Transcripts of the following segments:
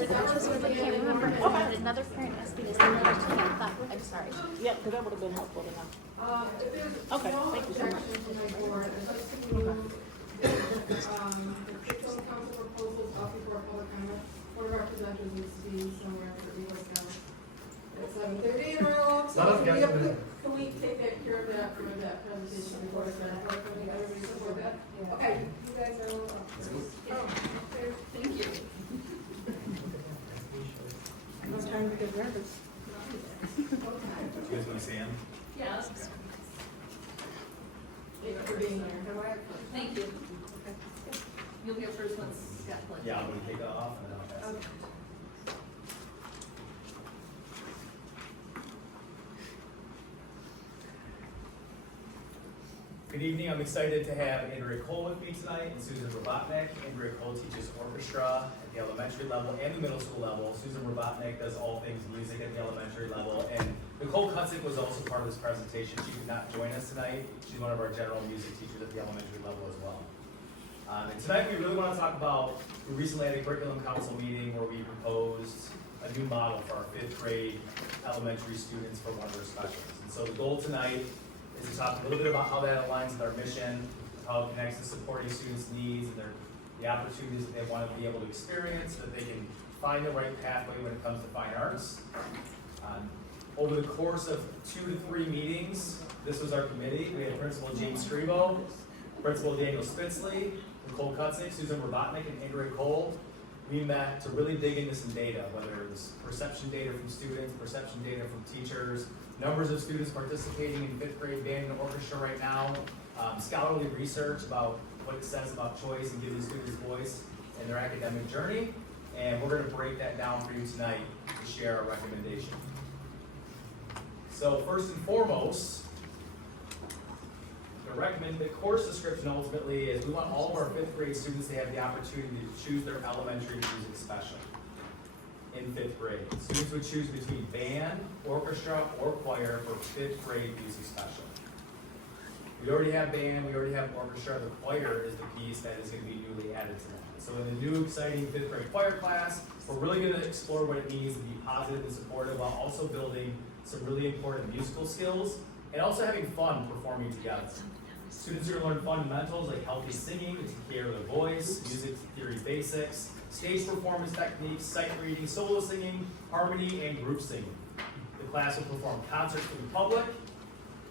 take pictures with, I can't remember, but another parent asked me to send another to me. I thought, I'm sorry. Yeah, because that would have been helpful to know. Okay, thank you so much. Some council proposals off before public comment. Board of Representatives is seen somewhere for English now. At 7:30 in our so can we take care of that for that presentation before the everybody support that? Okay, you guys are all up. Okay, thank you. No time to get nervous. Do you guys want to stand? Yes. Thank you for being here. Thank you. You'll go first once Scott plays. Yeah, I'm going to take that off and then I'll pass it. Good evening. I'm excited to have Andrea Cole with me tonight and Susan Robotnik. Andrea Cole teaches orchestra at the elementary level and the middle school level. Susan Robotnik does all things music at the elementary level. And Nicole Kutzik was also part of this presentation. She could not join us tonight. She's one of our general music teachers at the elementary level as well. And tonight we really want to talk about, we recently had a curriculum council meeting where we proposed a new model for our 5th grade elementary students for one of their specials. And so the goal tonight is to talk a little bit about how that aligns with our mission, how it connects to supporting students' needs and the opportunities that they want to be able to experience, so that they can find the right pathway when it comes to fine arts. Over the course of 2 to 3 meetings, this was our committee. We had Principal James Scrivo, Principal Daniel Spitzley, Nicole Kutzik, Susan Robotnik, and Andrea Cole. We met to really dig into some data, whether it was perception data from students, perception data from teachers, numbers of students participating in 5th grade band and orchestra right now, scholarly research about what it says about choice and giving students voice in their academic journey. And we're going to break that down for you tonight to share our recommendation. So first and foremost, the course description ultimately is we want all of our 5th grade students to have the opportunity to choose their elementary music special in 5th grade. Students would choose between band, orchestra, or choir for 5th grade music special. We already have band, we already have orchestra. The choir is the piece that is going to be newly added to that. So in the new exciting 5th grade choir class, we're really going to explore what it means to be positive and supportive while also building some really important musical skills and also having fun performing together. Students are going to learn fundamentals like healthy singing, to take care of their voice, music theory basics, stage performance techniques, sight reading, solo singing, harmony, and group singing. The class will perform concerts in public,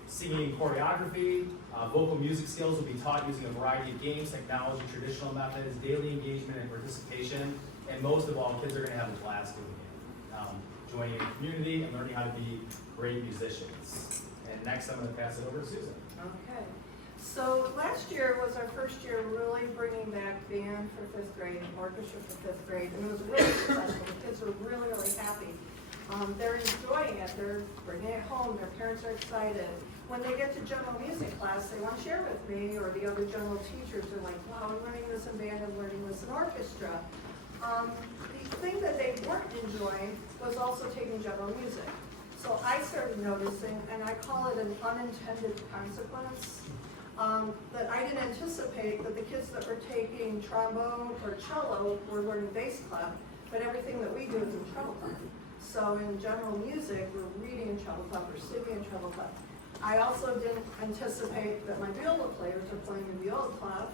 singing and choreography, vocal music skills will be taught using a variety of games, technology, traditional methods, daily engagement and participation, and most of all, kids are going to have a blast doing it, joining in the community and learning how to be great musicians. And next, I'm going to pass it over to Susan. Okay. So last year was our first year really bringing back band for 5th grade and orchestra for 5th grade, and it was really successful. The kids were really, really happy. They're enjoying it. They're bringing it home. Their parents are excited. When they get to general music class, they want to share with me or the other general teachers. They're like, wow, I'm learning this in band, I'm learning this in orchestra. The thing that they weren't enjoying was also taking general music. So I started noticing, and I call it an unintended consequence, that I didn't anticipate that the kids that were taking trombone or cello were learning bass clef, but everything that we do is in treble clef. So in general music, we're reading in treble clef, we're singing in treble clef. I also didn't anticipate that my viola players are playing in viola clef,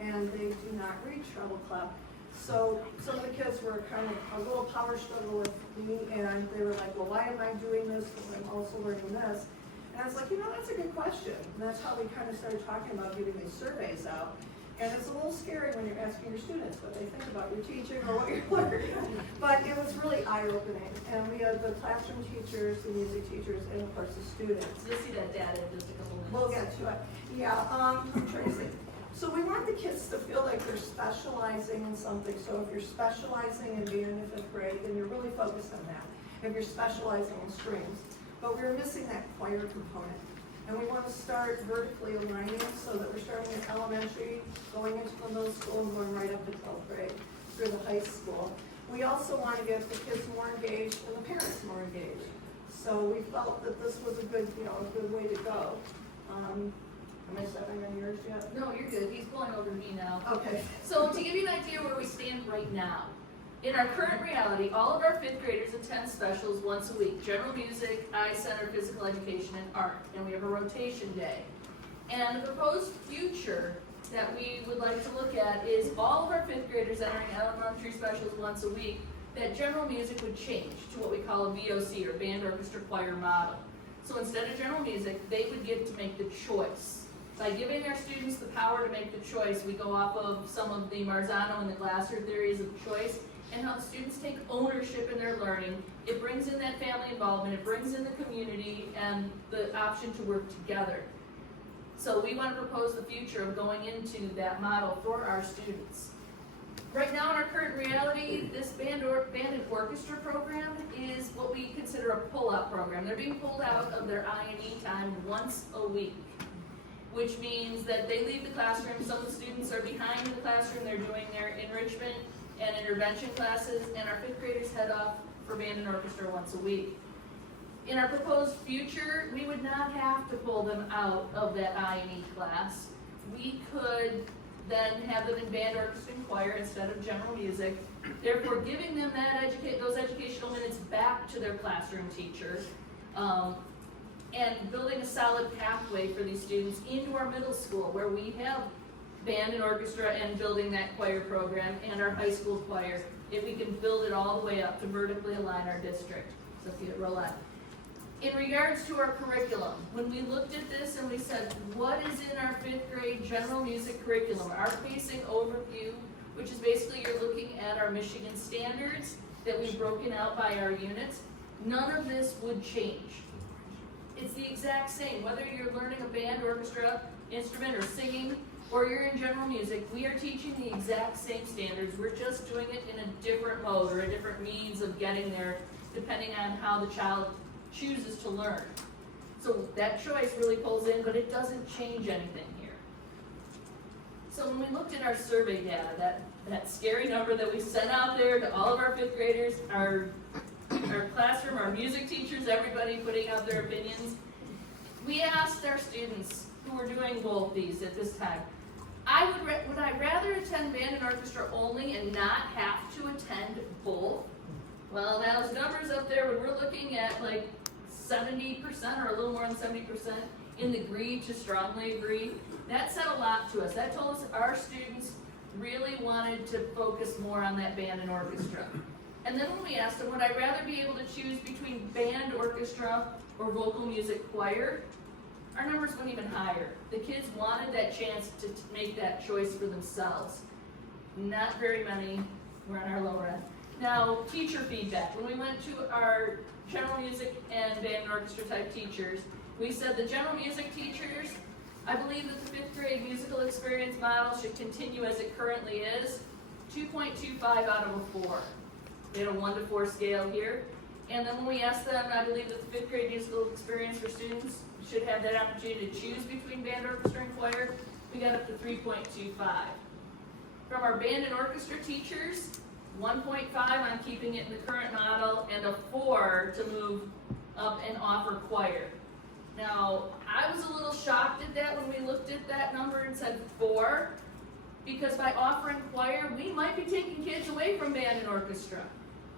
and they do not read treble clef. So some of the kids were kind of a little power struggle with me, and they were like, well, why am I doing this when I'm also learning this? And I was like, that's a good question. And that's how we kind of started talking about getting these surveys out. And it's a little scary when you're asking your students what they think about your teaching or what you're learning. But it was really eye-opening. And we had the classroom teachers, the music teachers, and of course the students. You'll see that data in just a couple minutes. We'll get to it. Yeah, I'm trying to think. So we want the kids to feel like they're specializing in something. So if you're specializing in being in the 5th grade, then you're really focused on that. If you're specializing in strings. But we're missing that choir component. And we want to start vertically aligning so that we're starting in elementary, going into the middle school, and going right up to 12th grade through the high school. We also want to get the kids more engaged and the parents more engaged. So we felt that this was a good way to go. Am I stepping on yours yet? No, you're good. He's going over me now. Okay. So to give you an idea where we stand right now, In our current reality, all of our fifth graders attend specials once a week: general music, eye center, physical education, and art. And we have a rotation day. And the proposed future that we would like to look at is all of our fifth graders entering elementary specials once a week, that general music would change to what we call a VOC, or band, orchestra, choir model. So instead of general music, they would get to make the choice. By giving our students the power to make the choice, we go off of some of the Marzano and the Glasser theories of choice, and how students take ownership in their learning. It brings in that family involvement, it brings in the community, and the option to work together. So we want to propose the future of going into that model for our students. Right now in our current reality, this band and orchestra program is what we consider a pull-out program. They're being pulled out of their I&E time once a week, which means that they leave the classroom. Some of the students are behind in the classroom, they're doing their enrichment and intervention classes, and our fifth graders head off for band and orchestra once a week. In our proposed future, we would not have to pull them out of that I&E class. We could then have them in band, orchestra, and choir instead of general music, therefore giving them those educational minutes back to their classroom teacher, and building a solid pathway for these students into our middle school, where we have band and orchestra, and building that choir program, and our high school choir, if we can build it all the way up to vertically align our district. Sophia, roll on. In regards to our curriculum, when we looked at this and we said, what is in our fifth grade general music curriculum, our basic overview, which is basically you're looking at our Michigan standards that we've broken out by our units, none of this would change. It's the exact same, whether you're learning a band, orchestra, instrument, or singing, or you're in general music, we are teaching the exact same standards. We're just doing it in a different mode, or a different means of getting there, depending on how the child chooses to learn. So that choice really pulls in, but it doesn't change anything here. So when we looked at our survey data, that scary number that we sent out there to all of our fifth graders, our classroom, our music teachers, everybody putting out their opinions, we asked our students who were doing both these at this time, would I rather attend band and orchestra only and not have to attend both? Well, those numbers up there, when we're looking at like 70% or a little more than 70% in the agree to strongly agree, that said a lot to us. That told us our students really wanted to focus more on that band and orchestra. And then when we asked them, would I rather be able to choose between band, orchestra, or vocal music choir, our numbers went even higher. The kids wanted that chance to make that choice for themselves. Not very many were on our lower end. Now, teacher feedback. When we went to our general music and band and orchestra type teachers, we said the general music teachers, I believe that the fifth grade musical experience model should continue as it currently is, 2.25 out of a 4. We had a 1 to 4 scale here. And then when we asked them, I believe that the fifth grade musical experience for students should have that opportunity to choose between band, orchestra, and choir, we got up to 3.25. From our band and orchestra teachers, 1.5 on keeping it in the current model, and a 4 to move up and offer choir. Now, I was a little shocked at that when we looked at that number and said 4, because by offering choir, we might be taking kids away from band and orchestra.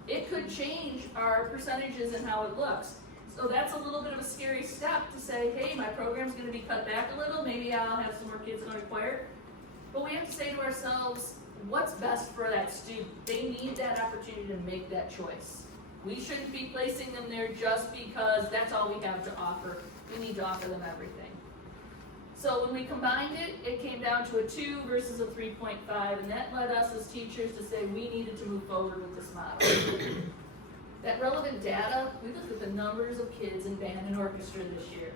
It could change our percentages and how it looks. So that's a little bit of a scary step to say, hey, my program's going to be cut back a little, maybe I'll have some more kids going to choir. But we have to say to ourselves, what's best for that student? They need that opportunity to make that choice. We shouldn't be placing them there just because that's all we have to offer. We need to offer them everything. So when we combined it, it came down to a 2 versus a 3.5, and that led us as teachers to say we needed to move forward with this model. That relevant data, we looked at the numbers of kids in band and orchestra this year.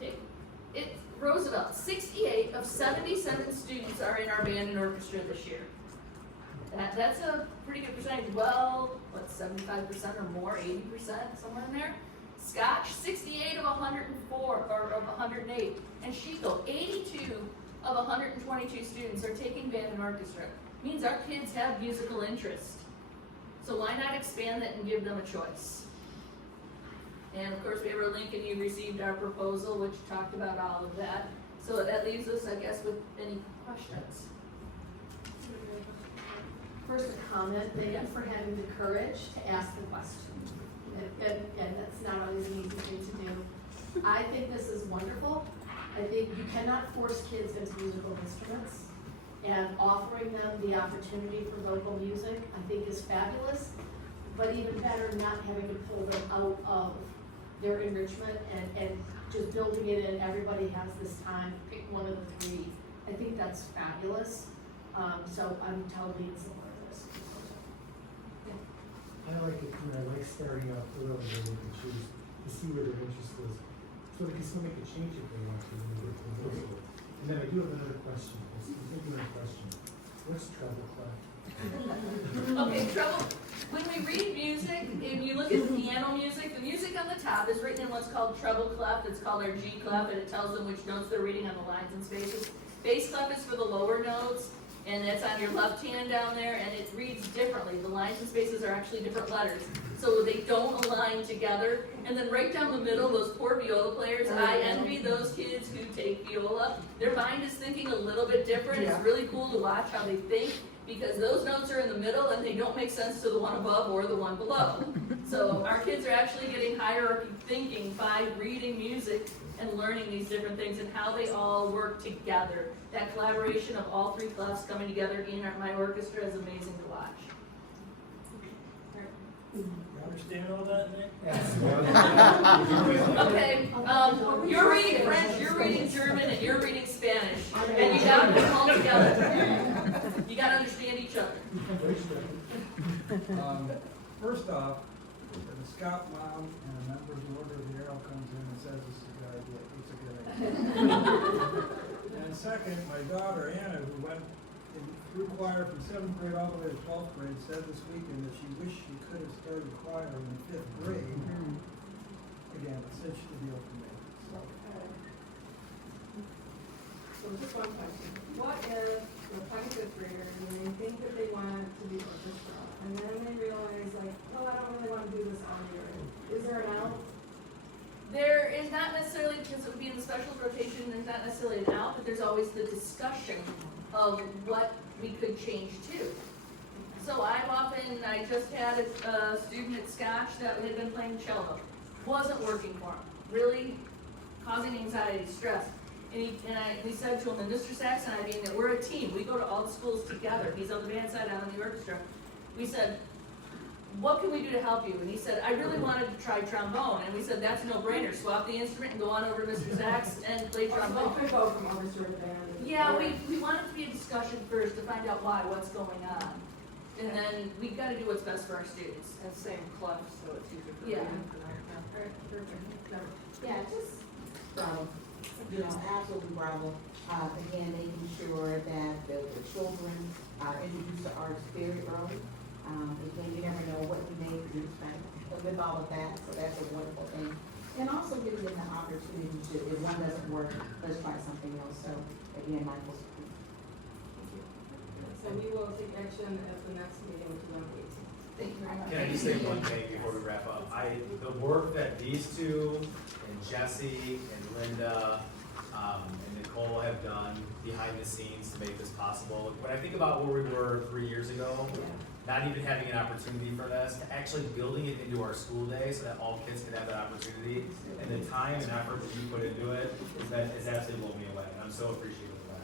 Okay, Roosevelt, 68 of 77 students are in our band and orchestra this year. That's a pretty good percentage. Well, what, 75% or more, 80%, somewhere in there? Scotch, 68 of 104, or of 108. And Schiegel, 82 of 122 students are taking band and orchestra. Means our kids have musical interest. So why not expand that and give them a choice? And of course, we have our link, and you received our proposal, which talked about all of that. So that leaves us, I guess, with any questions. first a comment, thank you for having the courage to ask the question. And that's not always an easy thing to do. I think this is wonderful. I think you cannot force kids into musical instruments, and offering them the opportunity for vocal music, I think is fabulous. But even better, not having to pull them out of their enrichment and just building it in, everybody has this time, pick one of the three. I think that's fabulous. So I'm totally in support of this. I like it too, I like starting off early where they can choose to see where their interest is, so they can still make a change if they want to when they get to middle school. And then I do have another question, a particular question. What's treble clef? Okay, trouble. When we read music, if you look at piano music, the music on the top is written in what's called treble clef. It's called our G clef, and it tells them which notes they're reading on the lines and spaces. Bass clef is for the lower notes, and that's on your left hand down there, and it reads differently. The lines and spaces are actually different letters, so they don't align together. And then right down the middle, those poor viola players, I envy those kids who take viola. Their mind is thinking a little bit different. It's really cool to watch how they think, because those notes are in the middle and they don't make sense to the one above or the one below. So our kids are actually getting hierarchy thinking by reading music and learning these different things and how they all work together. That collaboration of all three clefs coming together in my orchestra is amazing to watch. You understand all that, Nick? Okay, you're reading French, you're reading German, and you're reading Spanish, and you gotta put them all together. You gotta understand each other. First off, if a scout mom and a member of the Order of the Arrow comes in and says it's a good idea, it's a good idea. And second, my daughter Anna, who went through choir from 7th grade all the way to 12th grade, said this weekend that she wished she could have started choir in 5th grade. Again, it cinched the deal for me. So just one question. What if the 25th graders, and they think that they want to be orchestra, and then they realize like, well, I don't really want to do this all year. Is there an out? There is not necessarily, because it would be in the special rotation, there's not necessarily an out, but there's always the discussion of what we could change to. So I just had a student at Scotch that had been playing cello. Wasn't working for him, really causing anxiety, stress. And we said to him, and Mr. Saxon, I mean, that we're a team. We go to all the schools together. He's on the band side, I'm on the orchestra. We said, what can we do to help you? And he said, I really wanted to try trombone. And we said, that's a no-brainer. Swap the instrument and go on over to Mr. Sax and play trombone. Could go from orchestra to band. Yeah, we want it to be a discussion first to find out what's going on. And then we've got to do what's best for our students. And same clef, so it's easier for Yeah. them. Yeah, just, absolutely bravo. Again, making sure that the children are introduced to arts very early. Again, you never know what you may produce with all of that, so that's a wonderful thing. And also giving them the opportunity to, if one doesn't work, let's try something else. So again, Michael's. So we will take action at the next meeting, which is on the 18th. Thank you very much. Can I just say one thing before we wrap up? The work that these two and Jesse and Linda and Nicole have done behind the scenes to make this possible. When I think about where we were 3 years ago, not even having an opportunity for this, to actually building it into our school day so that all kids can have that opportunity, and the time and effort that you put into it is absolutely blown me away. And I'm so appreciative of that.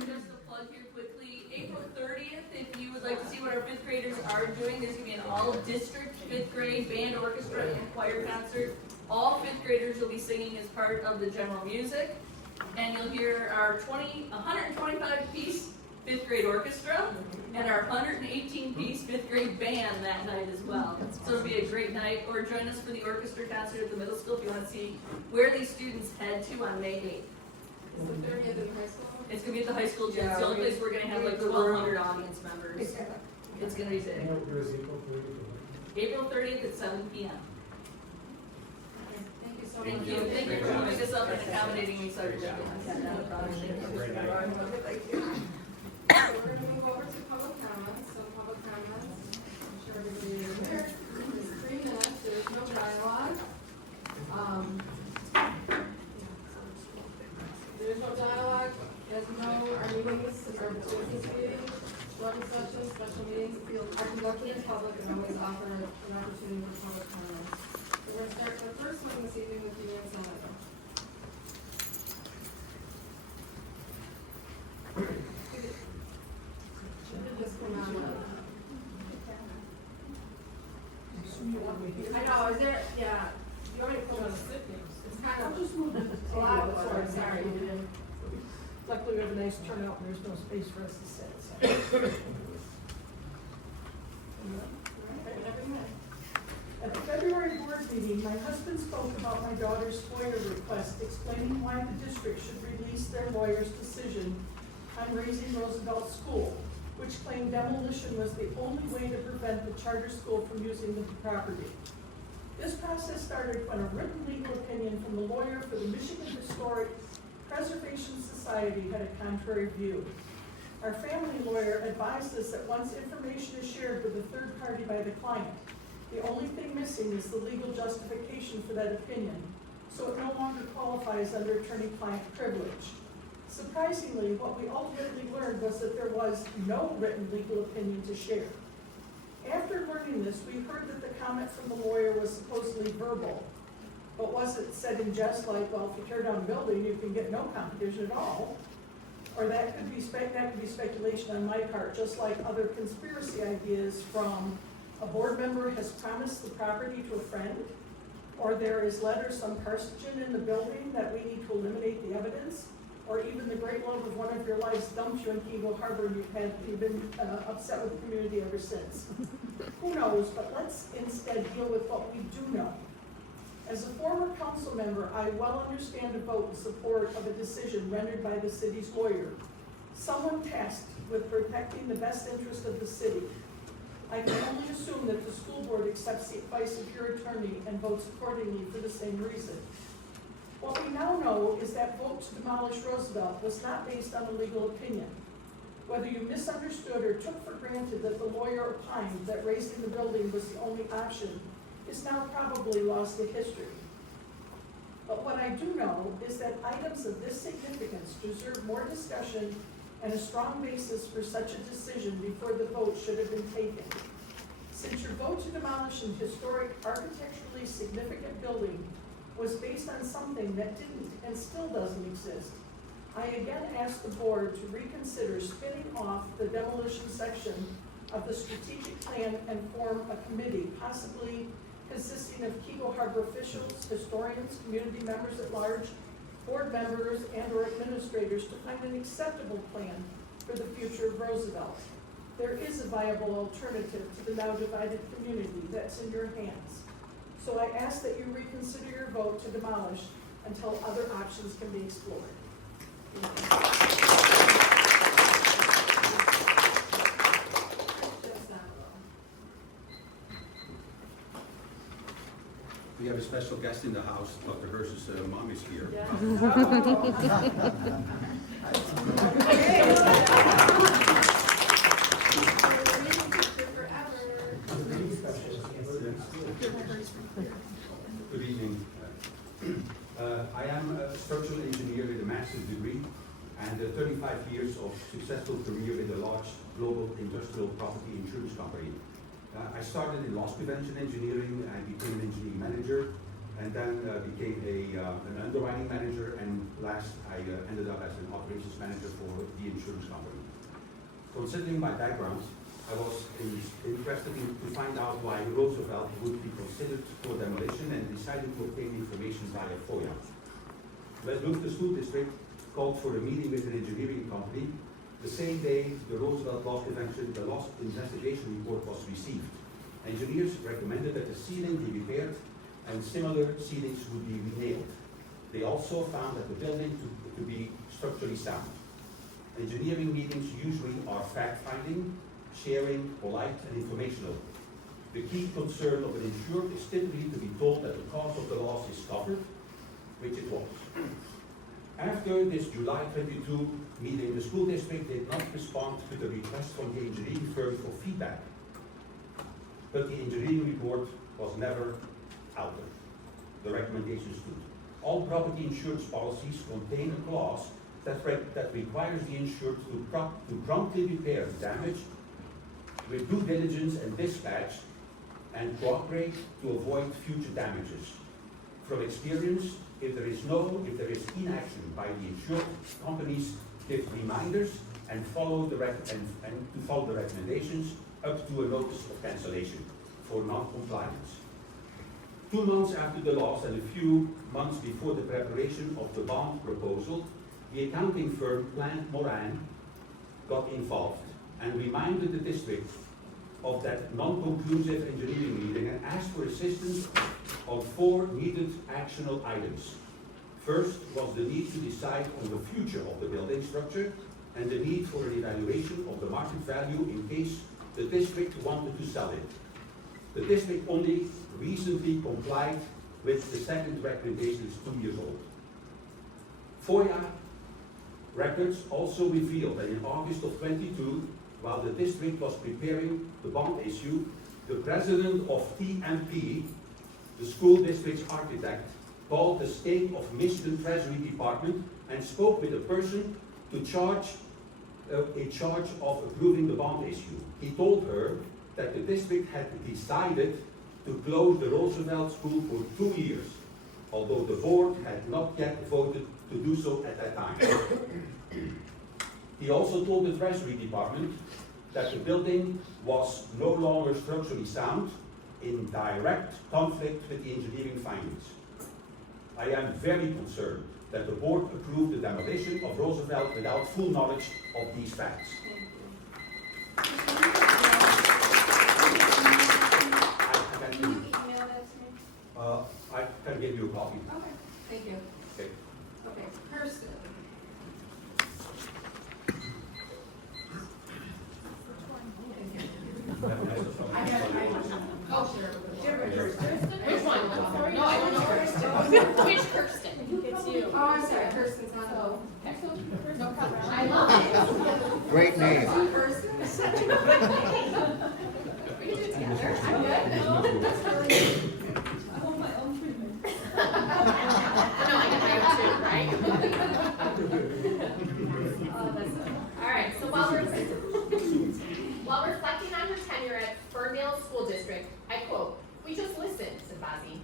Just a plug here quickly, April 30th, if you would like to see what our 5th graders are doing, there's going to be an all-district 5th grade band, orchestra, and choir concert. All 5th graders will be singing as part of the general music. And you'll hear our 125-piece 5th grade orchestra and our 118-piece 5th grade band that night as well. So it'll be a great night. Or join us for the orchestra concert at the middle school if you want to see where these students head to on May 8th. Is the 30th in high school? It's going to be at the high school gym. It's the only place we're going to have like 1,200 audience members. It's going to be big. April 30th at 7 p.m. Thank you so much. Thank you. Thank you for moving this up and accommodating me so I really had that problem. Great night. So we're going to move over to public comments. Some public comments. I'm sure everybody is here. It's 3 minutes. There's no dialogue. There's no dialogue. are conducted in public and always offer an opportunity for public comment. We're going to start the first one this evening with you and Senator. Just come on up. I know, is there, yeah, you already pulled on the slip names. It's kind of just a lot of work, sorry. Luckily, we have a nice turnout and there's no space for us to sit, so. At the February board meeting, my husband spoke about my daughter's FOIA request, explaining why the district should release their lawyer's decision on raising Roosevelt School, which claimed demolition was the only way to prevent the charter school from using the property. This process started when a written legal opinion from the lawyer for the Michigan Historic Preservation Society had a contrary view. Our family lawyer advised us that once information is shared with a third party by the client, the only thing missing is the legal justification for that opinion, so it no longer qualifies under attorney-client privilege. Surprisingly, what we ultimately learned was that there was no written legal opinion to share. After learning this, we heard that the comment from the lawyer was supposedly verbal, but was it said in jest like, well, if you tear down a building, you can get no competition at all? Or that could be speculation on my part, just like other conspiracy ideas from a board member has promised the property to a friend, or there is lead or some carcinogen in the building that we need to eliminate the evidence, or even the great love of one of your lives dumps you in Eagle Harbor and you've been upset with the community ever since. Who knows, but let's instead deal with what we do know. As a former council member, I well understand a vote in support of a decision rendered by the city's lawyer, someone tasked with protecting the best interest of the city. I can only assume that the school board accepts the advice of your attorney and votes accordingly for the same reason. What we now know is that vote to demolish Roosevelt was not based on a legal opinion. Whether you misunderstood or took for granted that the lawyer opined that raising the building was the only option is now probably lost to history. But what I do know is that items of this significance deserve more discussion and a strong basis for such a decision before the vote should have been taken. Since your vote to demolish an historic, architecturally significant building was based on something that didn't and still doesn't exist, I again ask the board to reconsider spinning off the demolition section of the strategic plan and form a committee, possibly consisting of Eagle Harbor officials, historians, community members at large, board members, and/or administrators to find an acceptable plan for the future of Roosevelt. There is a viable alternative to the now divided community that's in your hands. So I ask that you reconsider your vote to demolish until other options can be explored. We have a special guest in the house. Dr. Hirsch's mom is here. Good evening. I am a structural engineer with a master's degree and 35 years of successful career with a large global industrial property insurance company. I started in loss prevention engineering. I became an engineering manager, and then became an underwriting manager, and last I ended up as an operations manager for the insurance company. Considering my background, I was interested to find out why Roosevelt would be considered for demolition and decided to obtain information via FOIA. West Bloomfield School District called for a meeting with an engineering company. The same day the Roosevelt loss prevention, the loss investigation report was received. Engineers recommended that the ceiling be repaired and similar ceilings would be renailed. They also found that the building to be structurally sound. Engineering meetings usually are fact-finding, sharing, polite, and informational. The key concern of an insured is typically to be told that the cause of the loss is covered, which it was. After this July 22 meeting, the school district did not respond to the request from the engineering firm for feedback. But the engineering report was never out there. The recommendation stood. All property insurance policies contain a clause that requires the insured to promptly repair damage with due diligence and dispatch and cooperate to avoid future damages. From experience, if there is inaction by the insurance companies, give reminders and follow the recommendations up to a notice of cancellation for non-compliance. 2 months after the loss and a few months before the preparation of the bond proposal, the accounting firm Plant Moran got involved and reminded the district of that non-conclusive engineering meeting and asked for assistance on 4 needed actionable items. First was the need to decide on the future of the building structure and the need for an evaluation of the market value in case the district wanted to sell it. The district only recently complied with the second recommendation, is 2 years old. FOIA records also revealed that in August of 22, while the district was preparing the bond issue, the president of TMP, the school district's architect, called the State of Michigan Treasury Department and spoke with a person in charge of approving the bond issue. He told her that the district had decided to close the Roosevelt School for 2 years, although the board had not yet voted to do so at that time. He also told the Treasury Department that the building was no longer structurally sound, in direct conflict with the engineering findings. I am very concerned that the board approved the demolition of Roosevelt without full knowledge of these facts. Can you email that to me? I can give you a copy. Okay, thank you. Okay. Okay, Kirsten. Oh, sure. Which one? No, I don't know Kirsten. Which Kirsten? It's you. Oh, I'm sorry, Kirsten's not. So, no problem. I love it. Great name. Kirsten? We can do it together. I'm good. That's really good. I want my own treatment. No, I get my own too, right? All right, so while reflecting on her tenure at Ferndale School District, I quote, "We just listened," said Bozzi.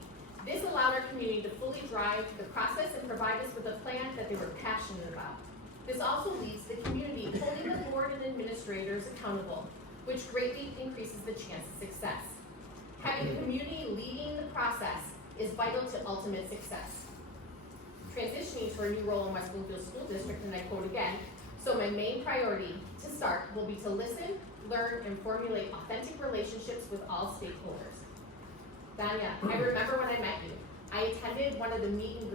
"This allowed our community to fully drive the process and provide us with a plan that they were passionate about. This also leads the community holding the board and administrators accountable, which greatly increases the chance of success. Having the community leading the process is vital to ultimate success." Transitioning to her new role in West Bloomfield School District, and I quote again, "So my main priority to start will be to listen, learn, and formulate authentic relationships with all stakeholders." Danya, I remember when I met you. I attended one of the meet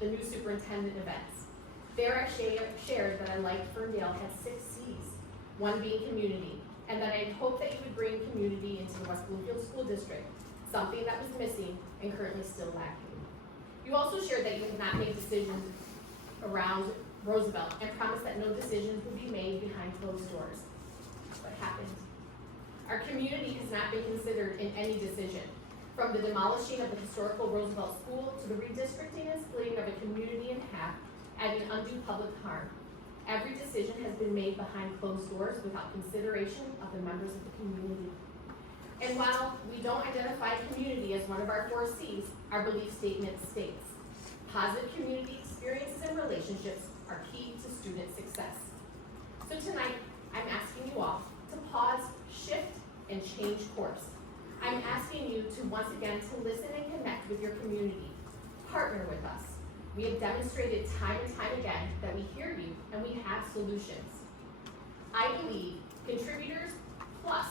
the new superintendent events. There I shared that I liked Ferndale had 6 C's, one being community, and that I hoped that you would bring community into the West Bloomfield School District, something that was missing and currently still lacking. You also shared that you would not make decisions around Roosevelt and promised that no decisions would be made behind closed doors. What happened? Our community has not been considered in any decision, from the demolishing of the historical Roosevelt School to the redistricting and splitting of a community in half, adding undue public harm. Every decision has been made behind closed doors without consideration of the members of the community. And while we don't identify community as one of our 4 C's, our belief statement states, positive community experiences and relationships are key to student success. So tonight, I'm asking you all to pause, shift, and change course. I'm asking you to once again to listen and connect with your community. Partner with us. We have demonstrated time and time again that we hear you and we have solutions. I believe contributors plus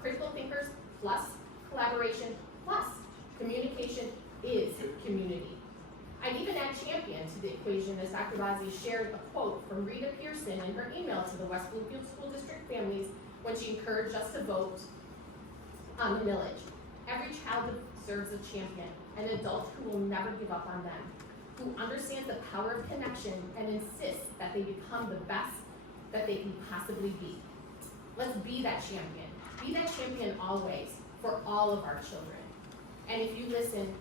critical thinkers plus collaboration plus communication is community. I'd even add champion to the equation as Dr. Bozzi shared a quote from Rita Pearson in her email to the West Bloomfield School District families when she encouraged us to vote on the millage. Every child deserves a champion, an adult who will never give up on them, who understands the power of connection and insists that they become the best that they can possibly be. Let's be that champion. Be that champion always for all of our children. And if you listen,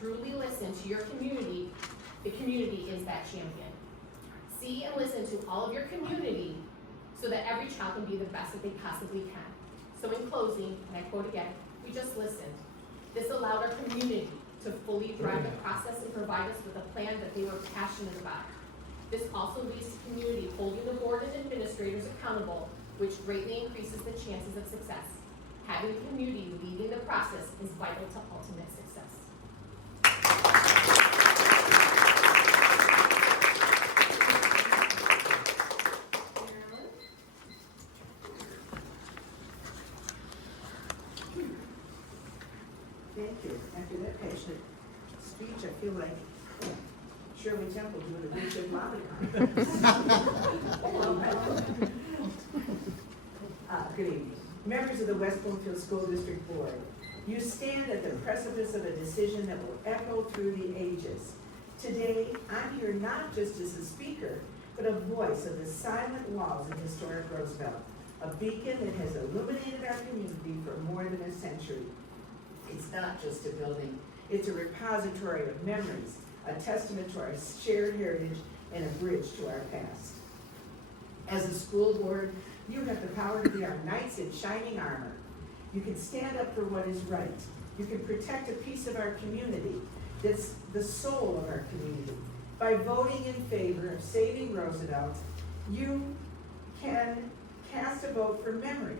truly listen to your community, the community is that champion. See and listen to all of your community so that every child can be the best that they possibly can. So in closing, and I quote again, we just listened. This allowed our community to fully drive the process and provide us with a plan that they were passionate about. This also leads to community holding the board and administrators accountable, which greatly increases the chances of success. Having community leading the process is vital to ultimate success. Marilyn? Thank you. After that passionate speech, I feel like Shirley Temple doing a Richard lollipop. Good evening. Members of the West Bloomfield School District Board, you stand at the precipice of a decision that will echo through the ages. Today, I'm here not just as a speaker, but a voice of the silent walls of historic Roosevelt, a beacon that has illuminated our community for more than a century. It's not just a building, it's a repository of memories, a testament to our shared heritage, and a bridge to our past. As a school board, you have the power to be our knights in shining armor. You can stand up for what is right. You can protect a piece of our community that's the soul of our community. By voting in favor of saving Roosevelt, you can cast a vote for memory,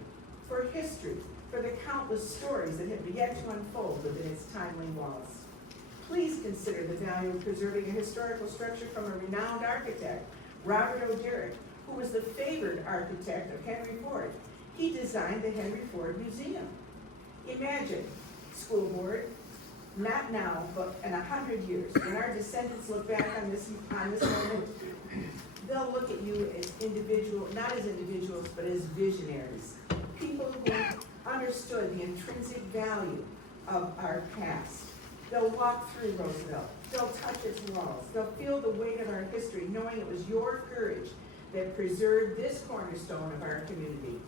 for history, for the countless stories that have yet to unfold within its timely walls. Please consider the value of preserving a historical structure from a renowned architect, Robert O'Derrick, who was the favored architect of Henry Ford. He designed the Henry Ford Museum. Imagine, school board, not now, but in 100 years, when our descendants look back on this moment, they'll look at you as not as individuals, but as visionaries. People who understood the intrinsic value of our past. They'll walk through Roosevelt. They'll touch its walls. They'll feel the weight of our history, knowing it was your courage that preserved this cornerstone of our community.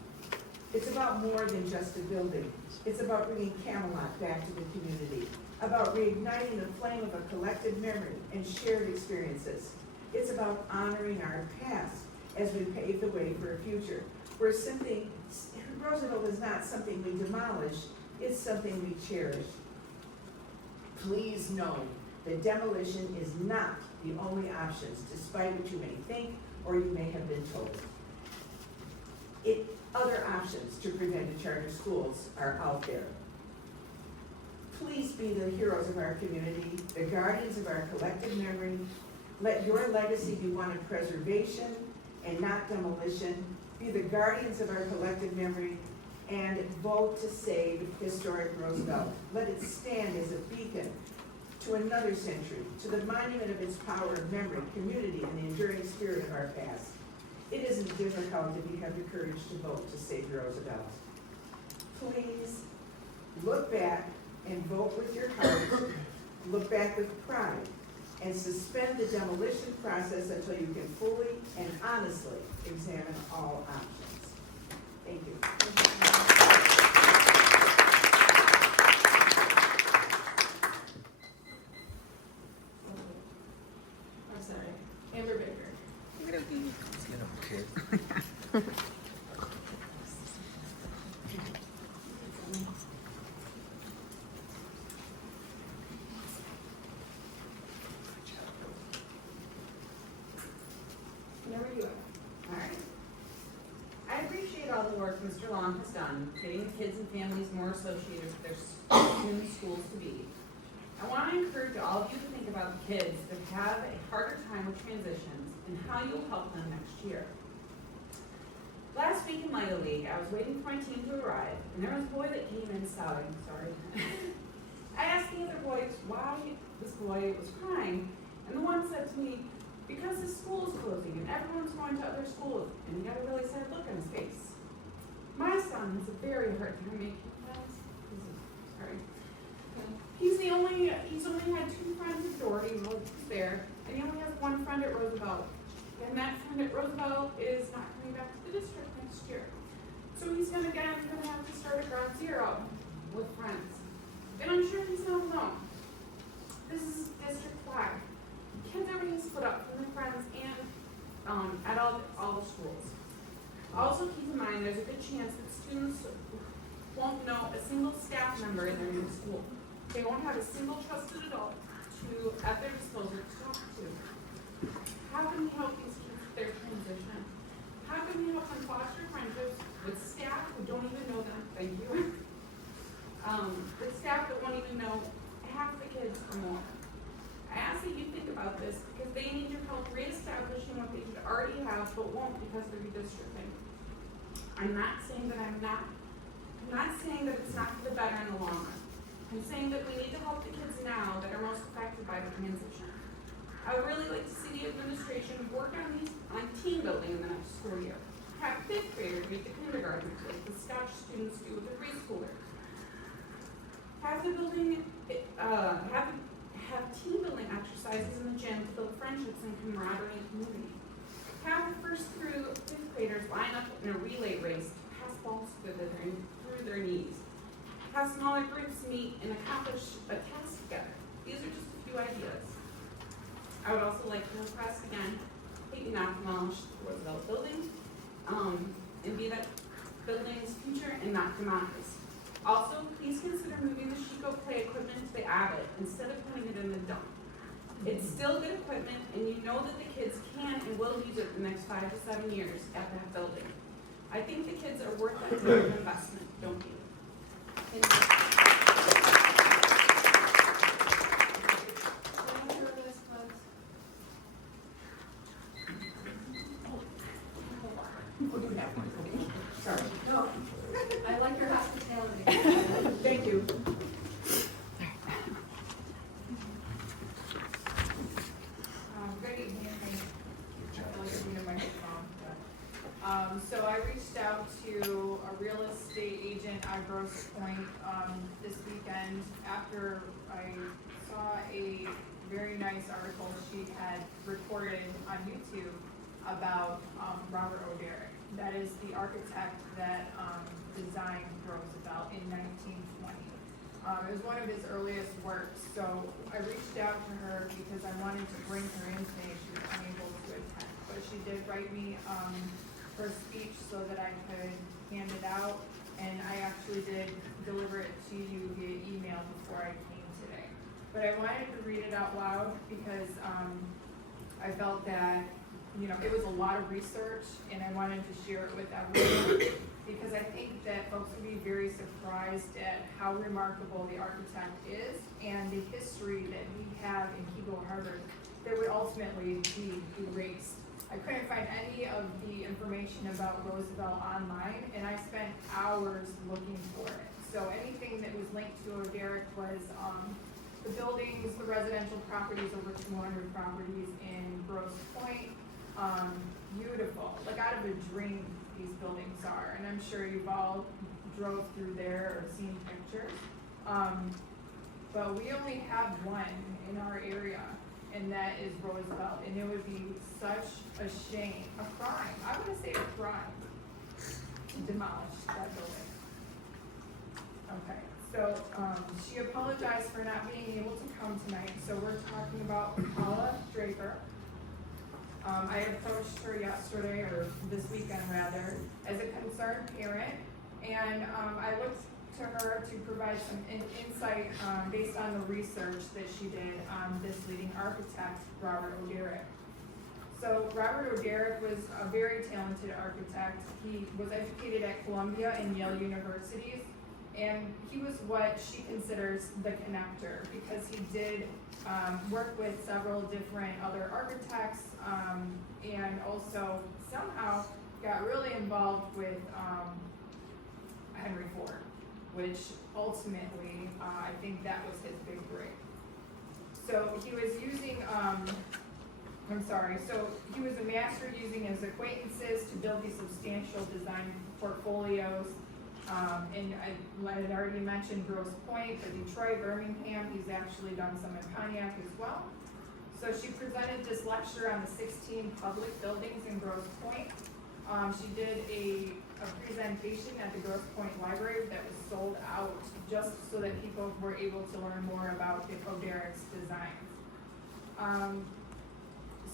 It's about more than just a building. It's about bringing Camelot back to the community, about reigniting the flame of a collective memory and shared experiences. It's about honoring our past as we pave the way for a future. Roosevelt is not something we demolish, it's something we cherish. Please know that demolition is not the only options, despite what you may think or you may have been told. Other options to prevent charter schools are out there. Please be the heroes of our community, the guardians of our collective memory. Let your legacy be one of preservation and not demolition. Be the guardians of our collective memory and vote to save historic Roosevelt. Let it stand as a beacon to another century, to the monument of its power of memory, community, and the enduring spirit of our past. It isn't difficult if you have the courage to vote to save Roosevelt. Please look back and vote with your heart. Look back with pride and suspend the demolition process until you can fully and honestly examine all options. Thank you. I'm sorry. Amber Baker. Whenever you are. All right. I appreciate all the work Mr. Long has done, getting the kids and families more associated with their soon schools to be. I want to encourage all of you to think about the kids that have a harder time with transitions and how you'll help them next year. Last week in Little League, I was waiting for my team to arrive, and there was a boy that came in shouting, I asked the other boys why this boy was crying, and the one said to me, because the school is closing and everyone's going to other schools, and he got a really sad look on his face. My son has a very hard time making friends. He's only had 2 friends at Doherty, while he's there, and he only has 1 friend at Roosevelt. And that friend at Roosevelt is not coming back to the district next year. So he's gonna have to start at ground zero with friends. And I'm sure he's not alone. This is district-wide. Kids are being split up from their friends and at all the schools. Also keep in mind, there's a good chance that students won't know a single staff member in their new school. They won't have a single trusted adult at their disposal to talk to. How can we help these kids with their transition? How can we help them foster friendships with staff who don't even know them? Thank you. With staff that won't even know half the kids or more. I ask that you think about this because they need your help reestablishing what they should already have but won't because of redistricting. I'm not saying that I'm not saying that it's not for the better in the long run. I'm saying that we need to help the kids now that are most affected by the transition. I would really like to see the administration work on team building in the next school year. Have fifth graders meet the kindergarten like the Scotch students do with the preschooler. Have the building, have team building exercises in the gym to build friendships and camaraderie and community. Have the first through fifth graders line up in a relay race to pass balls through their knees. Have smaller groups meet and accomplish a task together. These are just a few ideas. I would also like to request again that you not demolish the Roosevelt building, and be that building's future and not demise. Also, please consider moving the Chico play equipment to the Abbott instead of putting it in the dump. It's still good equipment, and you know that the kids can and will use it the next 5 to 7 years at that building. I think the kids are worth that type of investment, don't you? Sorry. No, I like your hospitality. Thank you. Good evening. I feel like I'm in my microphone. So I reached out to a real estate agent at Grosse Point this weekend after I saw a very nice article she had recorded on YouTube about Robert O'Derrick. That is the architect that designed Roosevelt in 1920. It was one of his earliest works, so I reached out to her because I wanted to bring her in today. She was unable to attend, but she did write me her speech so that I could hand it out, and I actually did deliver it to you via email before I came today. But I wanted to read it out loud because I felt that it was a lot of research, and I wanted to share it with everyone because I think that folks would be very surprised at how remarkable the architect is and the history that we have in Keble Harbor that would ultimately be erased. I couldn't find any of the information about Roosevelt online, and I spent hours looking for it. So anything that was linked to O'Derrick was the buildings, the residential properties, over 200 properties in Grosse Point. Beautiful, like out of a dream these buildings are, and I'm sure you've all drove through there or seen pictures. But we only have one in our area, and that is Roosevelt, and it would be such a shame, a crime, I would say a crime, to demolish that building. Okay, so she apologized for not being able to come tonight, so we're talking about Paula Draper. I approached her yesterday, or this weekend rather, as a concerned parent, and I looked to her to provide some insight based on the research that she did on this leading architect, Robert O'Derrick. So Robert O'Derrick was a very talented architect. He was educated at Columbia and Yale universities, and he was what she considers the connector because he did work with several different other architects and also somehow got really involved with Henry Ford, which ultimately I think that was his big break. So he was using, so he was a master using his acquaintances to build these substantial design portfolios. And I had already mentioned Grosse Point, but Detroit, Birmingham, he's actually done some in Pontiac as well. So she presented this lecture on the 16 public buildings in Grosse Point. She did a presentation at the Grosse Point Library that was sold out just so that people were able to learn more about O'Derrick's designs.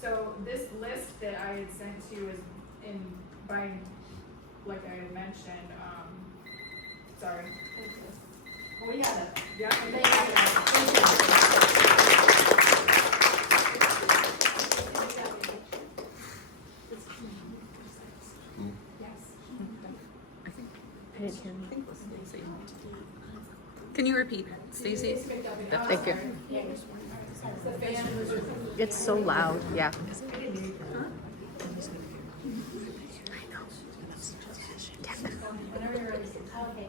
So this list that I had sent to you is by like I had mentioned, sorry. We got it. Yeah. They got it. Can you repeat, Stacy? Thank you. It's so loud, yeah. Okay,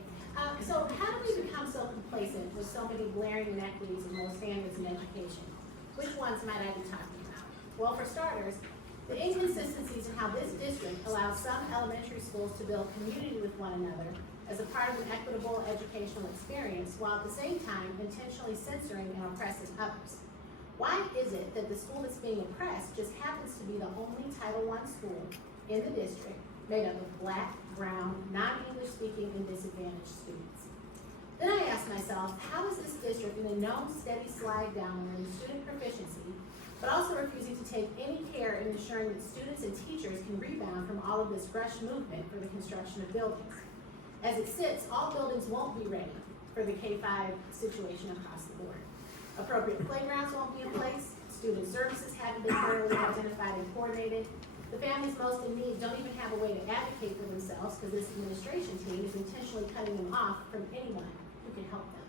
so how do we become so complacent with so many glaring inequities in most standards in education? Which ones might I be talking about? Well, for starters, the inconsistencies in how this district allows some elementary schools to build community with one another as a part of an equitable educational experience, while at the same time intentionally censoring and oppressing others. Why is it that the school that's being oppressed just happens to be the only Title I school in the district made up of Black, brown, non-English speaking, and disadvantaged students? Then I asked myself, how is this district in a known steady slide downward in student proficiency, but also refusing to take any care in ensuring that students and teachers can rebound from all of this rush movement for the construction of buildings? As it sits, all buildings won't be ready for the K-5 situation across the board. Appropriate playgrounds won't be in place, student services haven't been thoroughly identified and coordinated, the families most in need don't even have a way to advocate for themselves because this administration team is intentionally cutting them off from anyone who can help them.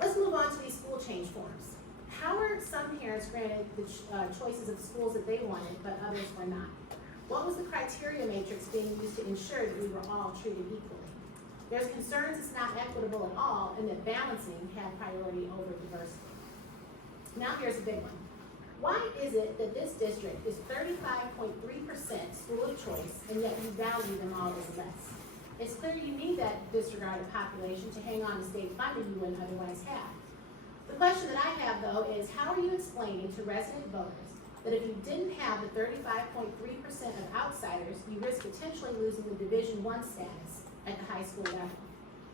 Let's move on to these school change forms. How were some parents granted the choices of schools that they wanted, but others were not? What was the criteria matrix being used to ensure that we were all treated equally? There's concerns it's not equitable at all and that balancing had priority over diversity. Now here's a big one. Why is it that this district is 35.3% school of choice and yet you value them all as less? It's clear you need that disregarded population to hang on to state funding you wouldn't otherwise have. The question that I have though is how are you explaining to resident voters that if you didn't have the 35.3% of outsiders, you risk potentially losing the Division I status at the high school level?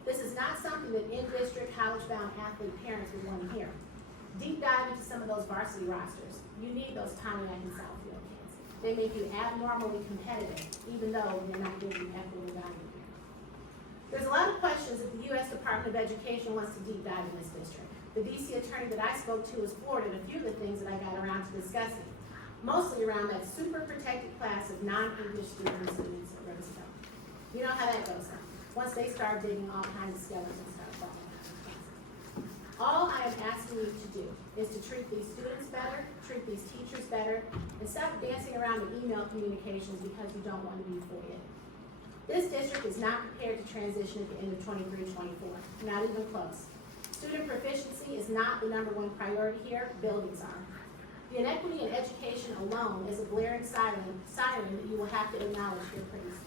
This is not something that in-district, college-bound athlete parents would want to hear. Deep dive into some of those varsity rosters. You need those Pontiac and Southfield kids. They make you abnormally competitive, even though you're not getting equitable value here. There's a lot of questions that the U.S. Department of Education wants to deep dive in this district. The D.C. attorney that I spoke to was floored at a few of the things that I got around to discussing, mostly around that super protected class of non-English students at Roosevelt. You know how that goes, huh? Once they start digging all kinds of skeletons start falling out of the class. All I am asking you to do is to treat these students better, treat these teachers better, and stop dancing around the email communications because you don't want to be foiled. This district is not prepared to transition at the end of 23-24, not even close. Student proficiency is not the #1 priority here, buildings are. The inequity in education alone is a blaring siren that you will have to acknowledge here pretty soon.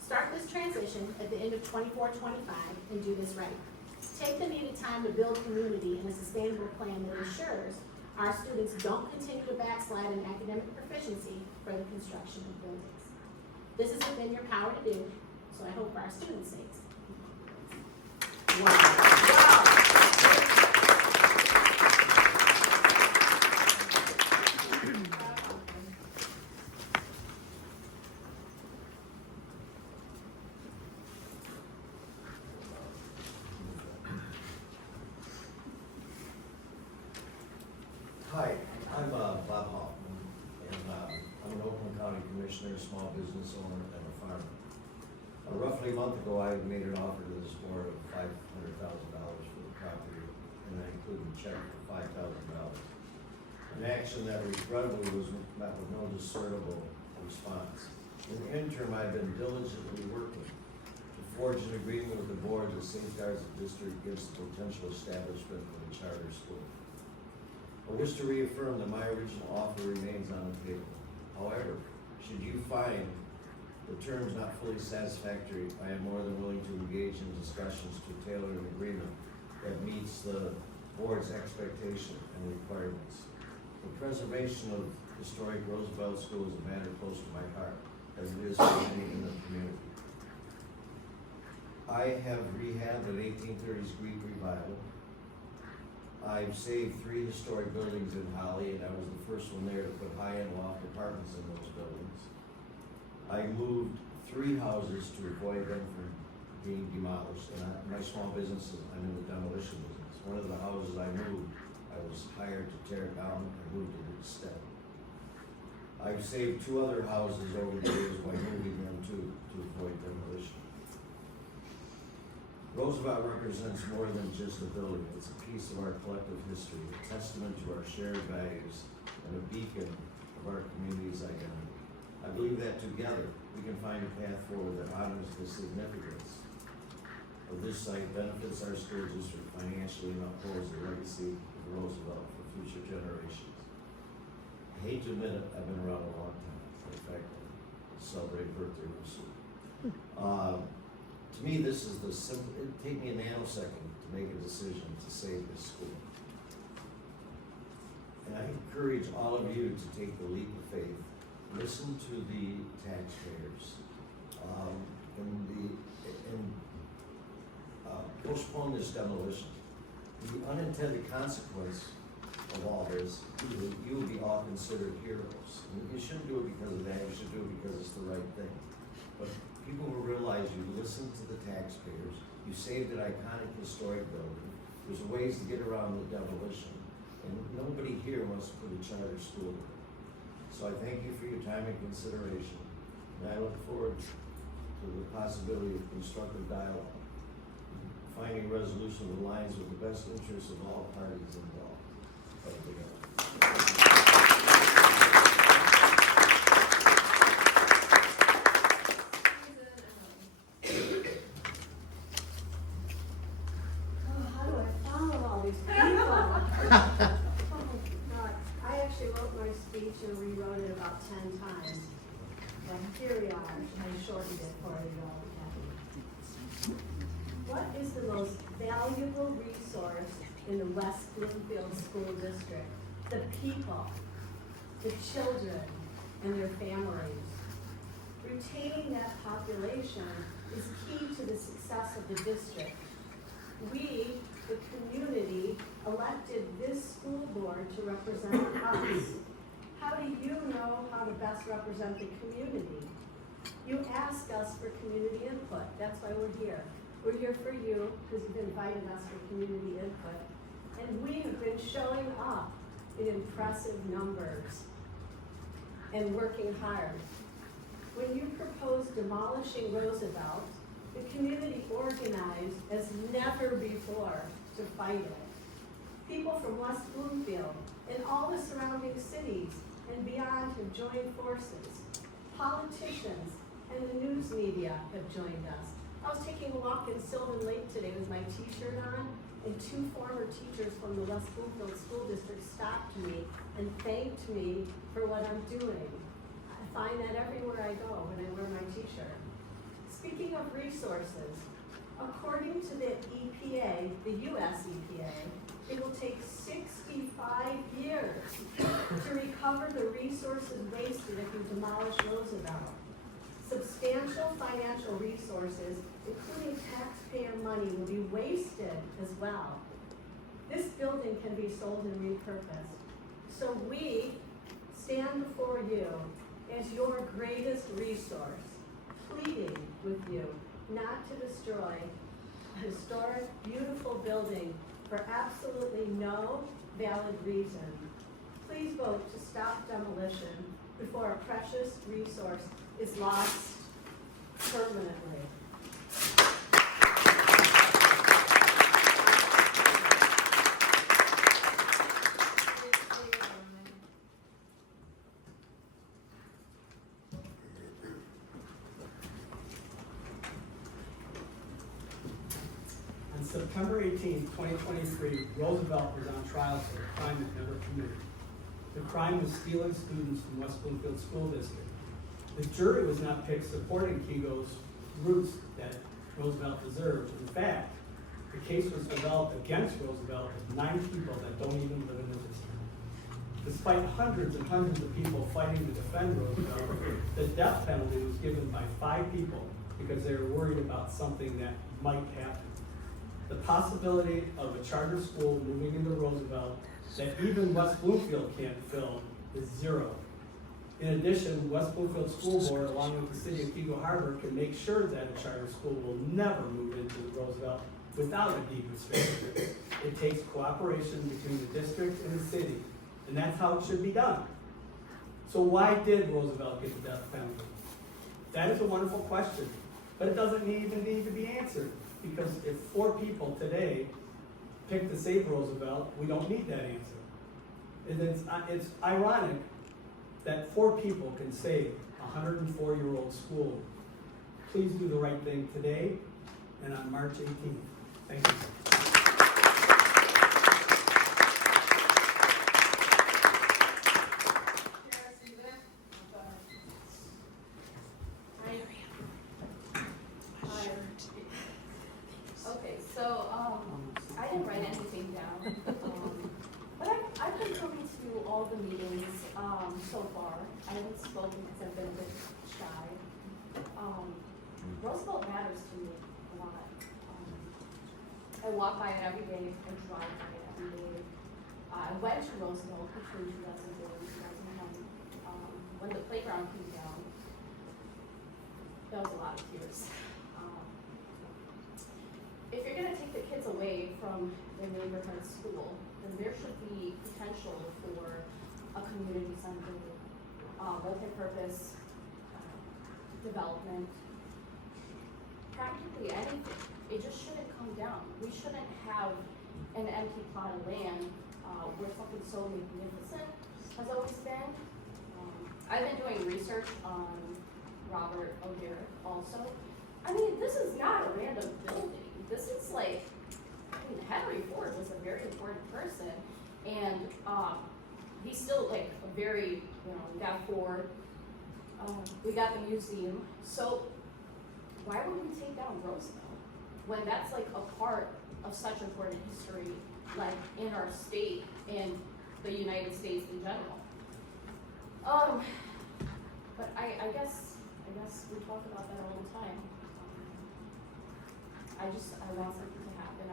Start this transition at the end of 24-25 and do this right. Take the needed time to build community and a sustainable plan that ensures our students don't continue to backslide in academic proficiency for the construction of buildings. This is within your power to do, so I hope for our students' sakes. Wow. Hi, I'm Bob Hoffman, and I'm an Oakland County Commissioner, small business owner, and a farmer. Roughly a month ago, I made an offer to this board of $500,000 for the property, and I included a check for $5,000. An action that regrettably was met with no discernible response. In the interim, I've been diligently working to forge an agreement with the board that safeguards the district against the potential establishment of a charter school. I wish to reaffirm that my original offer remains on the table. However, should you find the terms not fully satisfactory, I am more than willing to engage in discussions to tailor an agreement that meets the board's expectation and requirements. The preservation of historic Roosevelt School is a matter close to my heart, as it is for many in the community. I have rehabbed an 1830s Greek revival. I've saved 3 historic buildings in Holly, and I was the first one there to put high-end loft apartments in those buildings. I moved 3 houses to avoid them from being demolished. And my small business is, I'm in the demolition business. One of the houses I moved, I was hired to tear it down and moved it instead. I've saved 2 other houses over the years by moving them to avoid demolition. Roosevelt represents more than just a building. It's a piece of our collective history, a testament to our shared values, and a beacon of our community's identity. I believe that together we can find a path forward that honors the significance of this site, benefits our school district financially, and upholds the legacy of Roosevelt for future generations. I hate to admit it, I've been around a long time. In fact, I celebrate birthday real soon. To me, this is the simple, it'd take me a nanosecond to make a decision to save this school. And I encourage all of you to take the leap of faith, listen to the taxpayers, and postpone this demolition. The unintended consequence of all this is that you will be all considered heroes. And you shouldn't do it because of that, you should do it because it's the right thing. But people will realize you listened to the taxpayers, you saved an iconic historic building, there's ways to get around the demolition, and nobody here wants to put a charter school there. So I thank you for your time and consideration, and I look forward to the possibility of constructive dialogue, finding a resolution that aligns with the best interests of all parties involved. Thank you. How do I follow all these people? Oh, God. I actually wrote my speech and rewrote it about 10 times. But here we are. I shortened it for you all. What is the most valuable resource in the West Bloomfield School District? The people, the children, and their families. Retaining that population is key to the success of the district. We, the community, elected this school board to represent us. How do you know how to best represent the community? You ask us for community input. That's why we're here. We're here for you because you've invited us for community input. And we have been showing up in impressive numbers and working hard. When you proposed demolishing Roosevelt, the community organized as never before to fight it. People from West Bloomfield and all the surrounding cities and beyond have joined forces. Politicians and the news media have joined us. I was taking a walk in Sylvan Lake today with my t-shirt on, and 2 former teachers from the West Bloomfield School District stopped me and thanked me for what I'm doing. I find that everywhere I go when I wear my t-shirt. Speaking of resources, according to the EPA, the US EPA, it will take 65 years to recover the resources wasted if you demolish Roosevelt. Substantial financial resources, including taxpayer money, will be wasted as well. This building can be sold and repurposed. So we stand before you as your greatest resource, pleading with you not to destroy a historic, beautiful building for absolutely no valid reason. Please vote to stop demolition before a precious resource is lost permanently. On September 18, 2023, Roosevelt was on trial for a crime it never committed. The crime was stealing students from West Bloomfield School District. The jury was not picked supporting Kego's roots that Roosevelt deserved. In fact, the case was developed against Roosevelt with 9 people that don't even live in the district. Despite hundreds and hundreds of people fighting to defend Roosevelt, the death penalty was given by 5 people because they were worried about something that might happen. The possibility of a charter school moving into Roosevelt that even West Bloomfield can't fill is 0. In addition, West Bloomfield School Board, along with the city of Eagle Harbor, can make sure that a charter school will never move into Roosevelt without a deed restriction. It takes cooperation between the district and the city, and that's how it should be done. So why did Roosevelt get the death penalty? That is a wonderful question, but it doesn't even need to be answered, because if 4 people today pick to save Roosevelt, we don't need that answer. And it's ironic that 4 people can save a 104-year-old school. Please do the right thing today and on March 18th. Thank you. Okay, so, I didn't write anything down, but I've been coming to all the meetings, so far. I haven't spoken because I've been a bit shy. Roosevelt matters to me a lot. I walk by it every day, I drive by it every day. I went to Roosevelt between 2004 and 2009, when the playground came down. That was a lot of tears. If you're gonna take the kids away from their neighborhood school, then there should be potential for a community center, multi-purpose development, practically anything. It just shouldn't come down. We shouldn't have an empty plot of land where something so magnificent has always been. I've been doing research on Robert O'Derrick also. I mean, this is not a random building. This is like, I mean, Henry Ford was a very important person, and he's still like a very, we got Ford, we got the museum. So why would we take down Roosevelt when that's like a part of such important history, like in our state and the United States in general? But I guess we talk about that all the time. I want something to happen.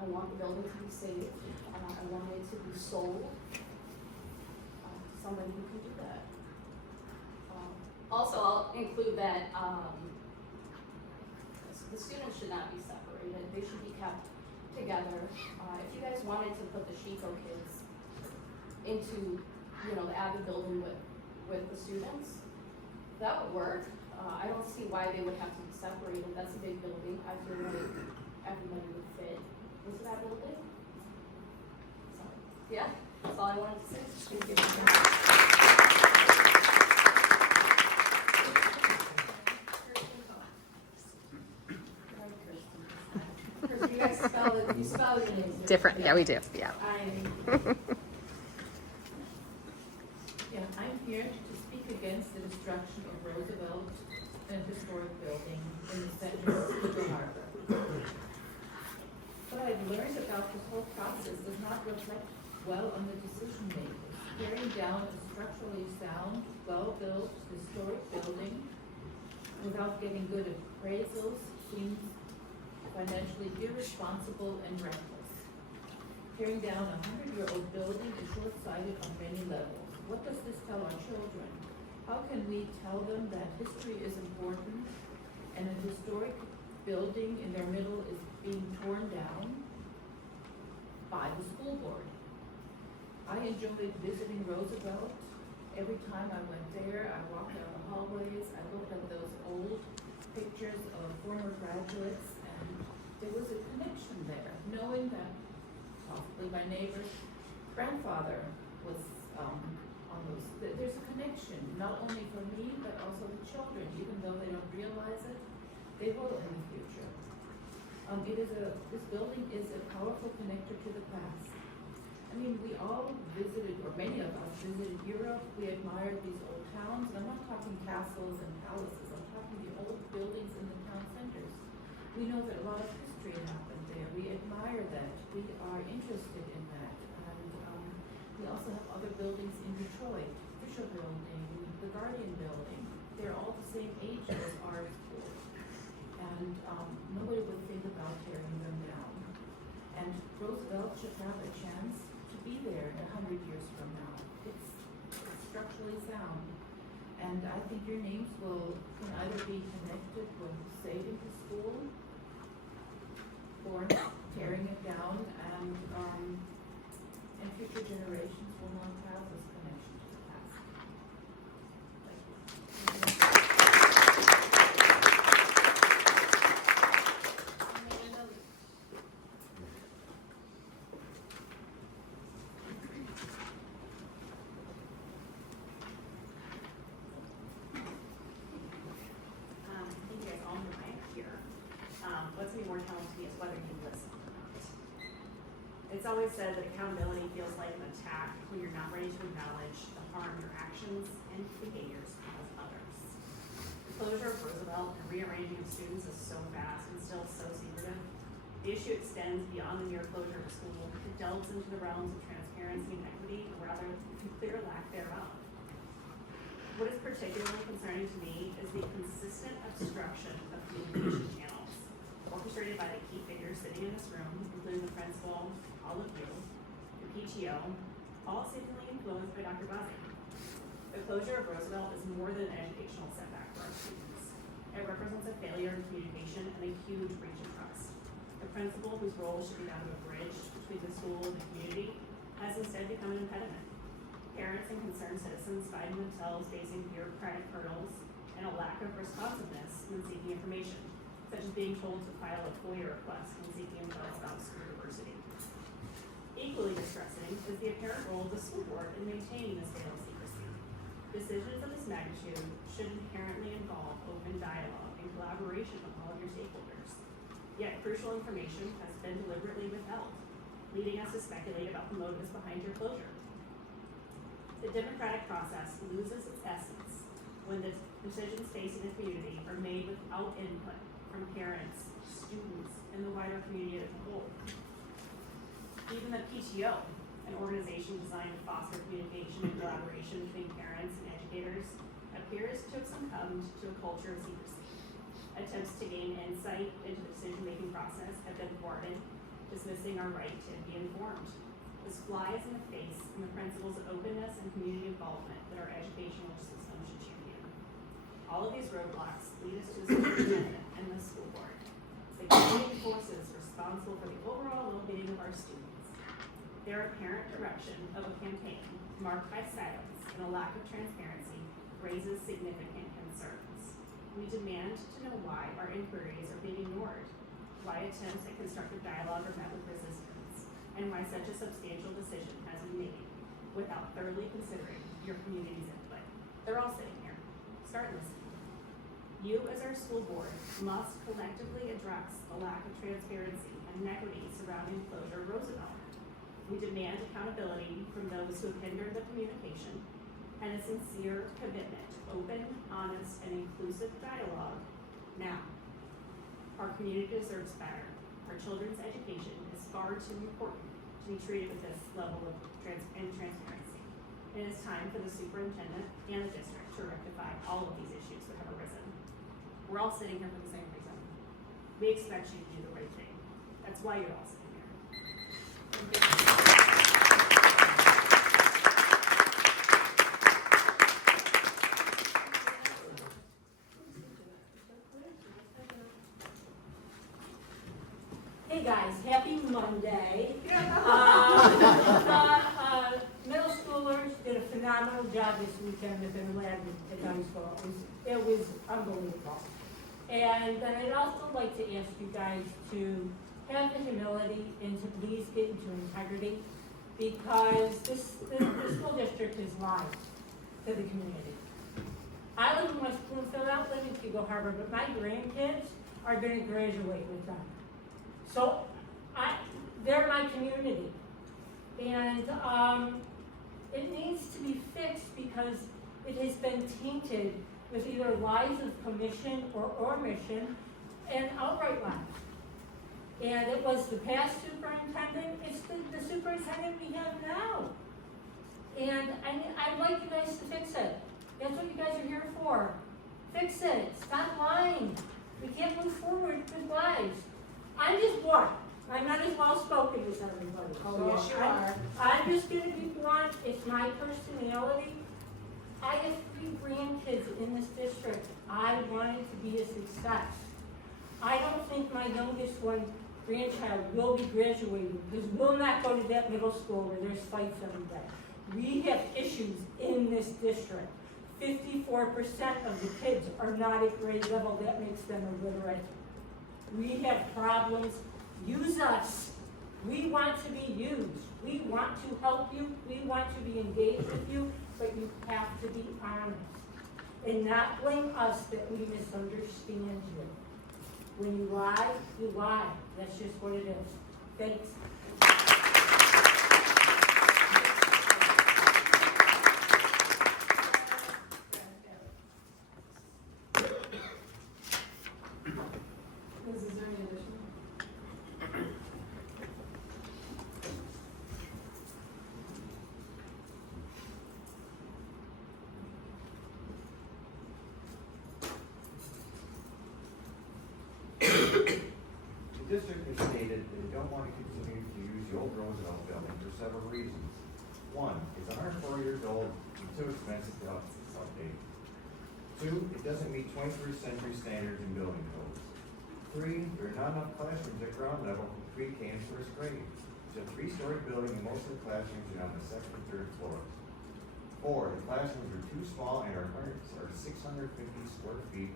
I want the building to be saved. I want it to be sold to somebody who can do that. Also, I'll include that the students should not be separated. They should be kept together. If you guys wanted to put the Chico kids into, the Abbey building with the students, that would work. I don't see why they would have to be separated. That's a big building. I feel like everybody would fit into that building. So, yeah, that's all I wanted to say. Thank you. You guys spell the names Different, yeah, we do, yeah. Yeah, I'm here to speak against the destruction of Roosevelt, an historic building in the center of Eagle Harbor. What I've learned about this whole process does not reflect well on the decision makers. Tearing down a structurally sound, well-built, historic building without getting good appraisals seems financially irresponsible and reckless. Tearing down a 100-year-old building is short-sighted on many levels. What does this tell our children? How can we tell them that history is important and a historic building in their middle is being torn down by the school board? I enjoyed visiting Roosevelt. Every time I went there, I walked down the hallways, I looked at those old pictures of former graduates, and there was a connection there, knowing that possibly my neighbor's grandfather was on those. There's a connection, not only for me, but also the children, even though they don't realize it, they will in the future. This building is a powerful connector to the past. I mean, we all visited, or many of us visited Europe. We admired these old towns, and I'm not talking castles and palaces. I'm talking the old buildings in the town centers. We know that a lot of history happened there. We admire that. We are interested in that. And we also have other buildings in Detroit, Fisher Building, the Guardian Building. They're all the same age as our school. And nobody would think about tearing them down. And Roosevelt should have a chance to be there 100 years from now. It's structurally structurally sound. And I think your names can either be connected with saving the school or tearing it down, and future generations will not have this connection to the past. Thank you guys all for being here. What's gonna be more telling to me is whether you listen or not. It's always said that accountability feels like an attack when you're not ready to acknowledge the harm your actions and behaviors cause others. The closure of Roosevelt and rearranging of students is so fast and still so secretive. The issue extends beyond the mere closure of a school. It delves into the realms of transparency and equity, or rather, clear lack thereof. What is particularly concerning to me is the consistent obstruction of communication channels, orchestrated by the key figures sitting in this room, including the principal, all of you, the PTO, all seemingly influenced by Dr. Buzzi. The closure of Roosevelt is more than an educational setback for our students. It represents a failure in communication and a huge breach of trust. The principal, whose role should be that of a bridge between the school and the community, has instead become an impediment. Parents and concerned citizens find themselves facing bureaucratic hurdles and a lack of responsiveness when seeking information, such as being told to file a FOIA request when seeking info about school diversity. Equally distressing is the apparent role of the school board in maintaining this veil of secrecy. Decisions of this magnitude should inherently involve open dialogue and collaboration with all of your stakeholders. Yet crucial information has been deliberately withheld, leading us to speculate about the motives behind your closure. The democratic process loses its essence when the decisions facing the community are made without input from parents, students, and the wider community as a whole. Even the PTO, an organization designed to foster communication and collaboration between parents and educators, appears to have succumbed to a culture of secrecy. Attempts to gain insight into the decision-making process have been thwarted, dismissing our right to be informed. This flies in the face from the principles of openness and community involvement that our educational system should champion. All of these roadblocks lead us to the superintendent and the school board, the guiding forces responsible for the overall well-being of our students. Their apparent direction of a campaign marked by silence and a lack of transparency raises significant concerns. We demand to know why our inquiries are being ignored, why attempts at constructive dialogue are met with resistance, and why such a substantial decision has been made without thoroughly considering your community's input. They're all sitting here. Start listening. You, as our school board, must collectively address the lack of transparency and inequity surrounding closure of Roosevelt. We demand accountability from those who have hindered the communication and a sincere commitment to open, honest, and inclusive dialogue now. Our community deserves better. Our children's education is far too important to be treated with this level of transparency. It is time for the superintendent and the district to rectify all of these issues that have arisen. We're all sitting here for the same reason. We expect you to do the right thing. That's why you're all sitting here. Hey guys, happy Monday. Middle schoolers did a phenomenal job this weekend with their lab at high school. It was unbelievable. And then I'd also like to ask you guys to have the humility and to please get into integrity, because the school district is lying to the community. I live in West Bloomfield, I don't live in Hugo Harbor, but my grandkids are going to graduate with them. So they're my community. And it needs to be fixed because it has been tainted with either lies of commission or omission and outright lies. And it was the past superintendent, it's the superintendent we have now. And I'd like you guys to fix it. That's what you guys are here for. Fix it. Stop lying. We can't move forward with lies. I'm just one. I'm not as well spoken as everybody. Oh, yes, you are. I'm just going to be blunt. It's my personality. in this district, I wanted to be a success. I don't think my youngest grandchild will be graduating, because we'll not go to that middle school where there's fights every day. We have issues in this district. 54% of the kids are not at grade level, that makes them illiterate. We have problems. Use us. We want to be used. We want to help you. We want to be engaged with you, but you have to be honest and not blame us that we misunderstand you. When you lie, you lie. That's just what it is. Thanks. Liz, is there any additional? The district has stated that they don't want to continue to use the old Roosevelt building for several reasons. One, it's 104 years old and too expensive to update. Two, it doesn't meet 21st century standards in building codes. Three, there are not enough classrooms at ground level from pre-K and first grade. It's a 3-story building and most of the classrooms are on the second and third floors. Four, the classrooms are too small and are 650 square feet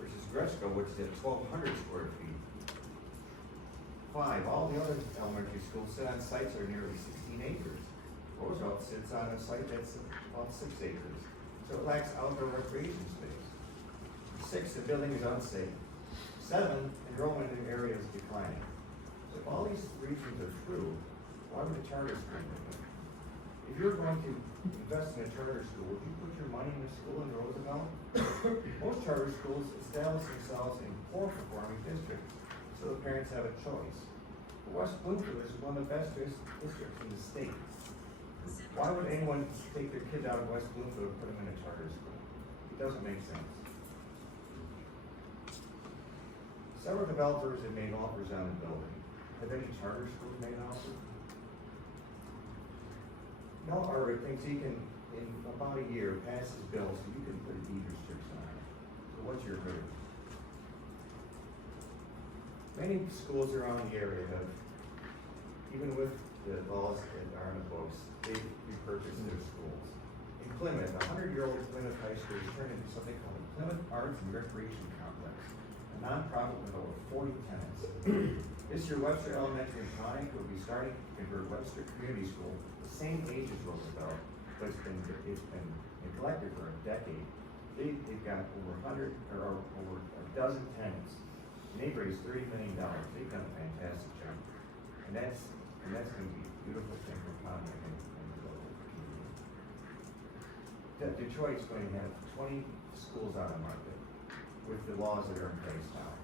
versus Gresco, which is at 1,200 square feet. 5, all the other elementary schools sit on sites that are nearly 16 acres. Roosevelt sits on a site that's about 6 acres, so it lacks outdoor recreation space. 6, the building is unsafe. 7, enrollment in the area is declining. So if all these reasons are true, why would a charter school do it? If you're going to invest in a charter school, would you put your money in a school in Roosevelt? Most charter schools establish themselves in poor performing districts, so the parents have a choice. But West Bloomfield is one of the best districts in the state. Why would anyone take their kid out of West Bloomfield and put them in a charter school? It doesn't make sense. Several developers have made offers on the building. Have any charter schools made an offer? Mel Arvid thinks he can, in about a year, pass his bill so you can put a deed restriction on it. So what's your hurry? Many schools around the area have, even with the laws that are in the books, they've repurchased their schools. In Plymouth, a 100-year-old Plymouth High School has turned into something called the Plymouth Arts and Recreation Complex, a nonprofit with over 40 tenants. This year, Webster Elementary in Pontiac will be starting to convert Webster Community School, the same age as Roosevelt, but it's been neglected for a decade. They've got over 100 or over a dozen tenants. And they've raised $30 million. They've done a fantastic job. And that's going to be a beautiful thing for Pontiac and the local community. Detroit's going to have 20 schools on the market with the laws that are in place now.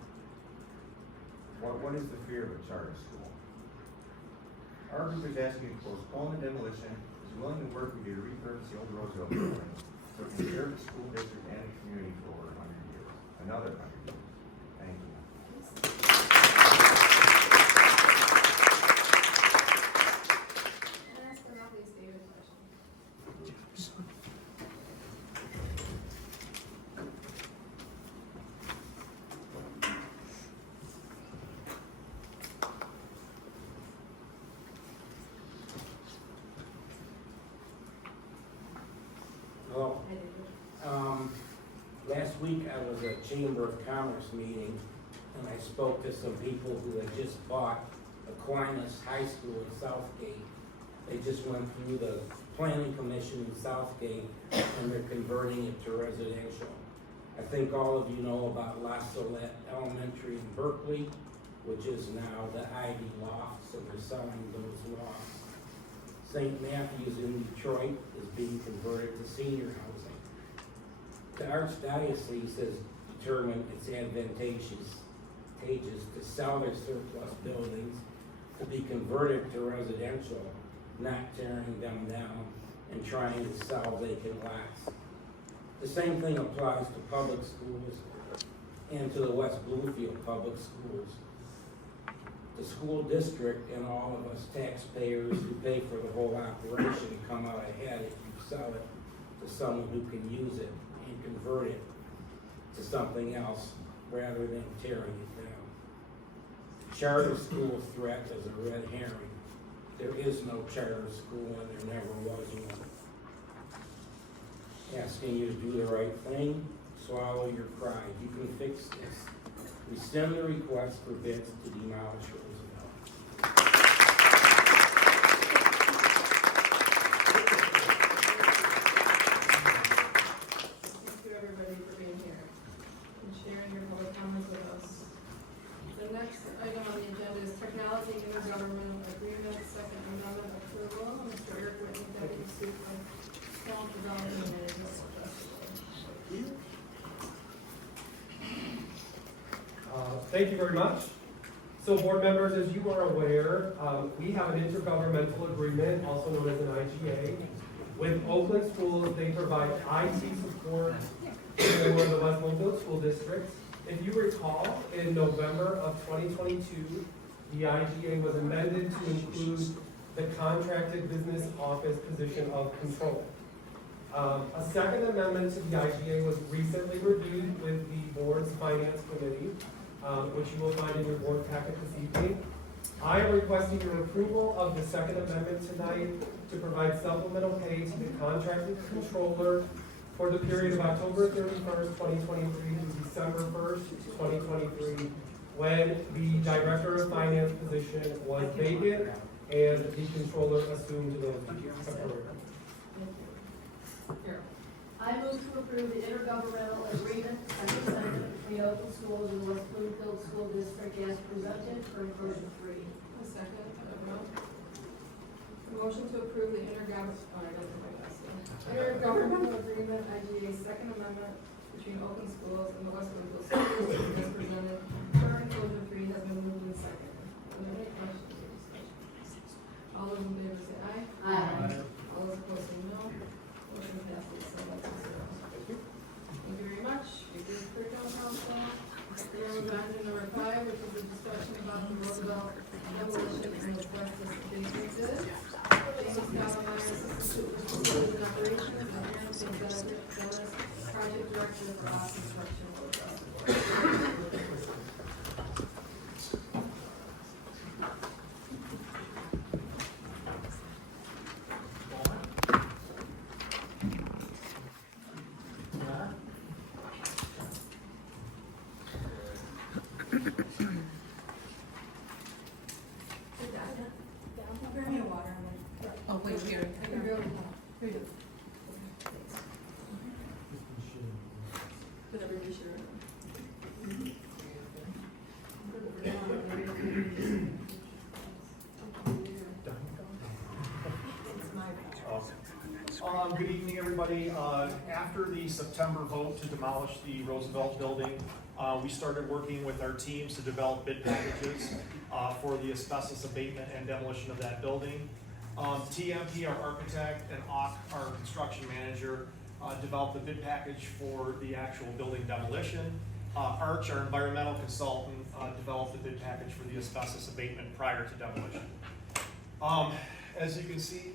What is the fear of a charter school? Our group is asking you to postpone the demolition, is willing to work with you to repurpose the old Roosevelt building so it can serve the school district and the community for over 100 years, another 100 years. Thank you. Last but not least, David, question. Hello. Last week I was at Chamber of Commerce meeting and I spoke to some people who had just bought Aquinas High School in Southgate. They just went through the planning commission in Southgate and they're converting it to residential. I think all of you know about La Salette Elementary in Berkeley, which is now the Ivy Loft, so they're selling those lofts. St. Matthew's in Detroit is being converted to senior housing. The Archdiocese has determined it's advantageous to sell their surplus buildings to be converted to residential, not tearing them down and trying to sell vacant lots. The same thing applies to public schools and to the West Bloomfield public schools. The school district and all of us taxpayers who pay for the whole operation come out ahead if you sell it to someone who can use it and convert it to something else rather than tearing it down. Charter school threat is a red herring. There is no charter school and there never was one. Asking you to do the right thing, swallow your pride. You can fix this. Rescind the request for bids to demolish Roosevelt. Thank you, everybody, for being here and sharing your public comments with us. The next item on the agenda is technology intergovernmental agreement, second amendment approval. Mr. Eric Whitney, Deputy Superintendent, Small Development Management. Thank you very much. So board members, as you are aware, we have an intergovernmental agreement, also known as an IGA. With Oakland Schools, they provide IT support for the West Bloomfield School District. If you recall, in November of 2022, the IGA was amended to include the contracted business office position of control. A second amendment to the IGA was recently reviewed with the board's finance committee, which you will find in your board packet this evening. I am requesting your approval of the second amendment tonight to provide supplemental pay to the contracted controller for the period of October 31st, 2023 to December 1st, 2023, when the director of finance position was vacant and the controller assumed those authority. I move to approve the intergovernmental agreement, second amendment between Oakland Schools and West Bloomfield School District as presented for inclusion 3. A second, vote. Motion to approve the intergovernmental agreement, IGA second amendment between Oakland Schools and the West Bloomfield School District as presented for inclusion 3 has been moved and seconded. Are there any questions or discussions? All those in favor say aye. Aye. All those opposed say no. Motion passes 7-0. Thank you very much. We did curriculum council. We're moving on to number 5, which is a discussion about the Roosevelt demolition and asbestos abatement bid. James Gallimire, Assistant Superintendent of Operations, and Aaron Dennis, Project Director for Office Construction Roosevelt. Oh, wait, here. Good evening, everybody. After the September vote to demolish the Roosevelt building, we started working with our teams to develop bid packages for the asbestos abatement and demolition of that building. TMP, our architect, and OC, our construction manager, developed the bid package for the actual building demolition. Arch, our environmental consultant, developed the bid package for the asbestos abatement prior to demolition. As you can see,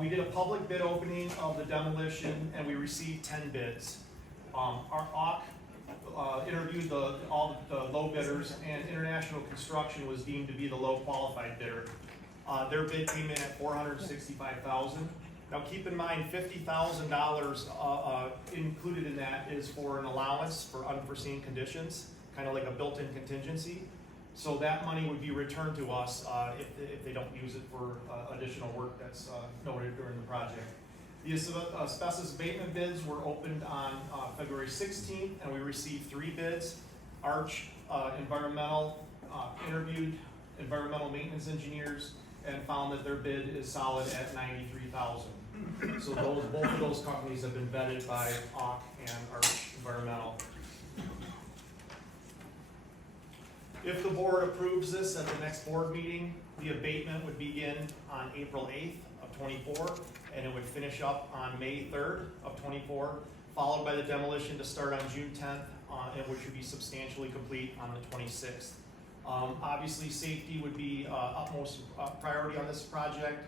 we did a public bid opening of the demolition and we received 10 bids. Our OC interviewed all the low bidders, and International Construction was deemed to be the low qualified bidder. Their bid came in at $465,000. Now keep in mind, $50,000 included in that is for an allowance for unforeseen conditions, kind of like a built-in contingency. So that money would be returned to us if they don't use it for additional work that's noted during the project. The asbestos abatement bids were opened on February 16th, and we received 3 bids. Arch Environmental interviewed environmental maintenance engineers and found that their bid is solid at $93,000. So both of those companies have been vetted by OC and Arch Environmental. If the board approves this at the next board meeting, the abatement would begin on April 8th of 24, and it would finish up on May 3rd of 24, followed by the demolition to start on June 10th, and which would be substantially complete on the 26th. Obviously, safety would be utmost priority on this project.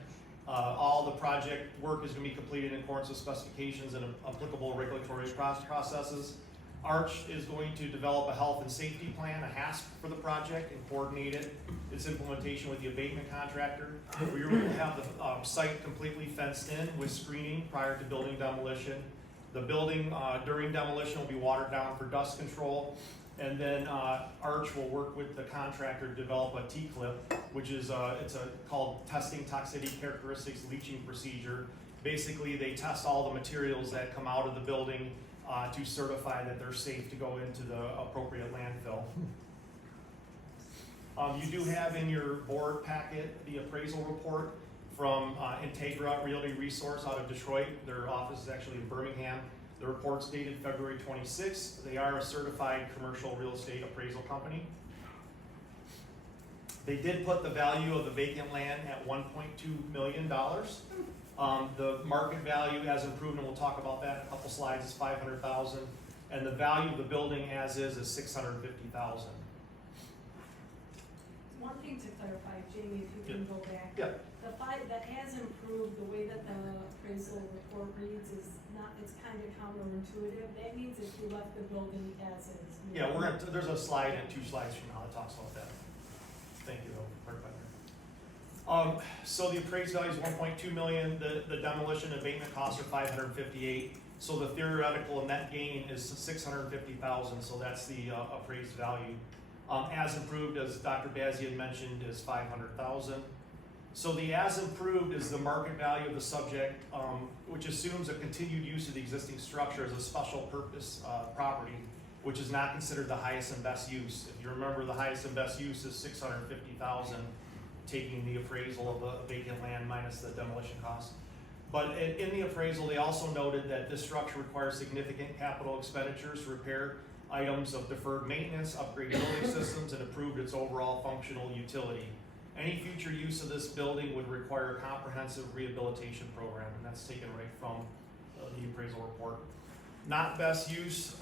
All the project work is gonna be completed in accordance with specifications and applicable regulatory processes. Arch is going to develop a health and safety plan, a HASP for the project, and coordinate its implementation with the abatement contractor. We will have the site completely fenced in with screening prior to building demolition. The building during demolition will be watered down for dust control. And then Arch will work with the contractor to develop a T-clip, which is called testing toxicity characteristics leaching procedure. Basically, they test all the materials that come out of the building to certify that they're safe to go into the appropriate landfill. You do have in your board packet the appraisal report from Integra Realty Resource out of Detroit. Their office is actually in Birmingham. The report's dated February 26th. They are a certified commercial real estate appraisal company. They did put the value of the vacant land at $1.2 million. The market value as improved, and we'll talk about that in a couple slides, is $500,000. And the value of the building as is $650,000. One thing to clarify, Jamie, if you can go back. Yeah. The fact that has improved, the way that the appraisal report reads is not, it's kind of counterintuitive. That means if you left the building as is. Yeah, there's a slide and 2 slides from now that talks about that. Thank you, so the appraised value is $1.2 million. The demolition abatement costs are $558,000. So the theoretical net gain is $650,000. So that's the appraised value. As improved, as Dr. Bazzi had mentioned, is $500,000. So the as improved is the market value of the subject, which assumes a continued use of the existing structure as a special purpose property, which is not considered the highest and best use. If you remember, the highest and best use is $650,000, taking the appraisal of the vacant land minus the demolition cost. But in the appraisal, they also noted that this structure requires significant capital expenditures to repair items of deferred maintenance, upgrade building systems, and improve its overall functional utility. Any future use of this building would require a comprehensive rehabilitation program, and that's taken right from the appraisal report. Not best use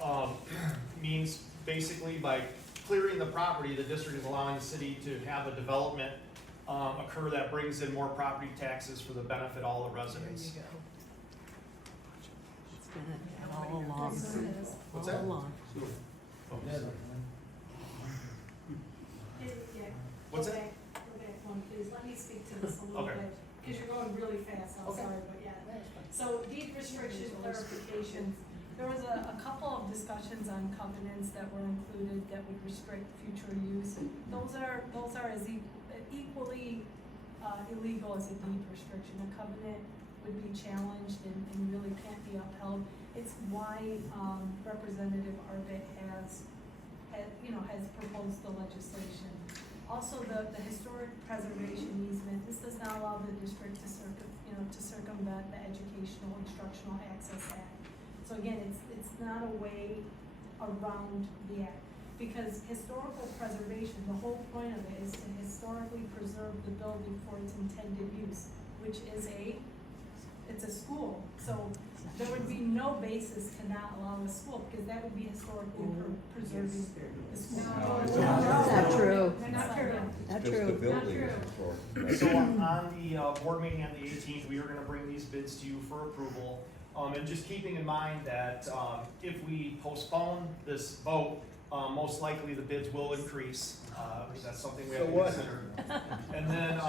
means basically by clearing the property, the district is allowing the city to have a development occur that brings in more property taxes for the benefit of all the residents. There you go. It's been all along. What's that? All along. What's that? Go back one, please. Let me speak to this a little Okay. bit, because you're going really fast, I'm Okay. sorry, but yeah. So deed restriction clarification, there was a couple of discussions on covenants that were included that would restrict future use. Those are as equally illegal as a deed restriction. A covenant would be challenged and really can't be upheld. It's why Representative Arbit has proposed the legislation. Also, the historic preservation easement, this does not allow the district to circumvent the Educational Instructional Access Act. So again, it's not a way around the act, because historical preservation, the whole point of it is to historically preserve the building for its intended use, which is it's a school. So there would be no basis to not allow a school, because that would be historically preserving the school. Not true. Not true. Not true. Not true. So on the board meeting on the 18th, we are going to bring these bids to you for approval. And just keeping in mind that if we postpone this vote, most likely the bids will increase. That's something we have to consider. And then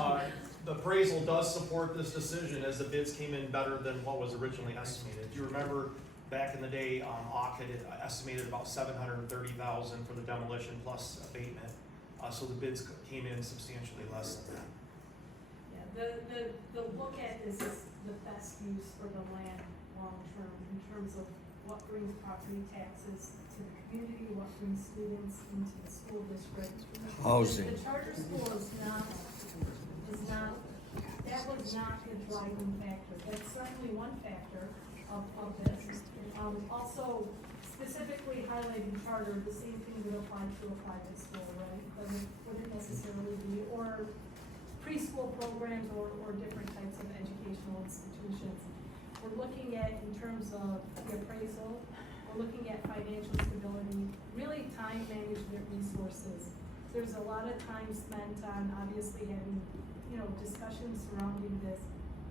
the appraisal does support this decision, as the bids came in better than what was originally estimated. If you remember, back in the day, AUK had estimated about $730,000 for the demolition plus abatement. So the bids came in substantially less than that. Yeah, the look at this is the best use for the land long-term in terms of what brings property taxes to the community, what brings students into the school district. Housing. The charter school is not, that was not the driving factor. That's certainly one factor of this. Also, specifically highlighting charter, the same thing would apply to a private school, right? Wouldn't necessarily be, or preschool programs or different types of educational institutions. We're looking at, in terms of the appraisal, we're looking at financial stability, really time management resources. There's a lot of time spent on obviously having, discussions surrounding this.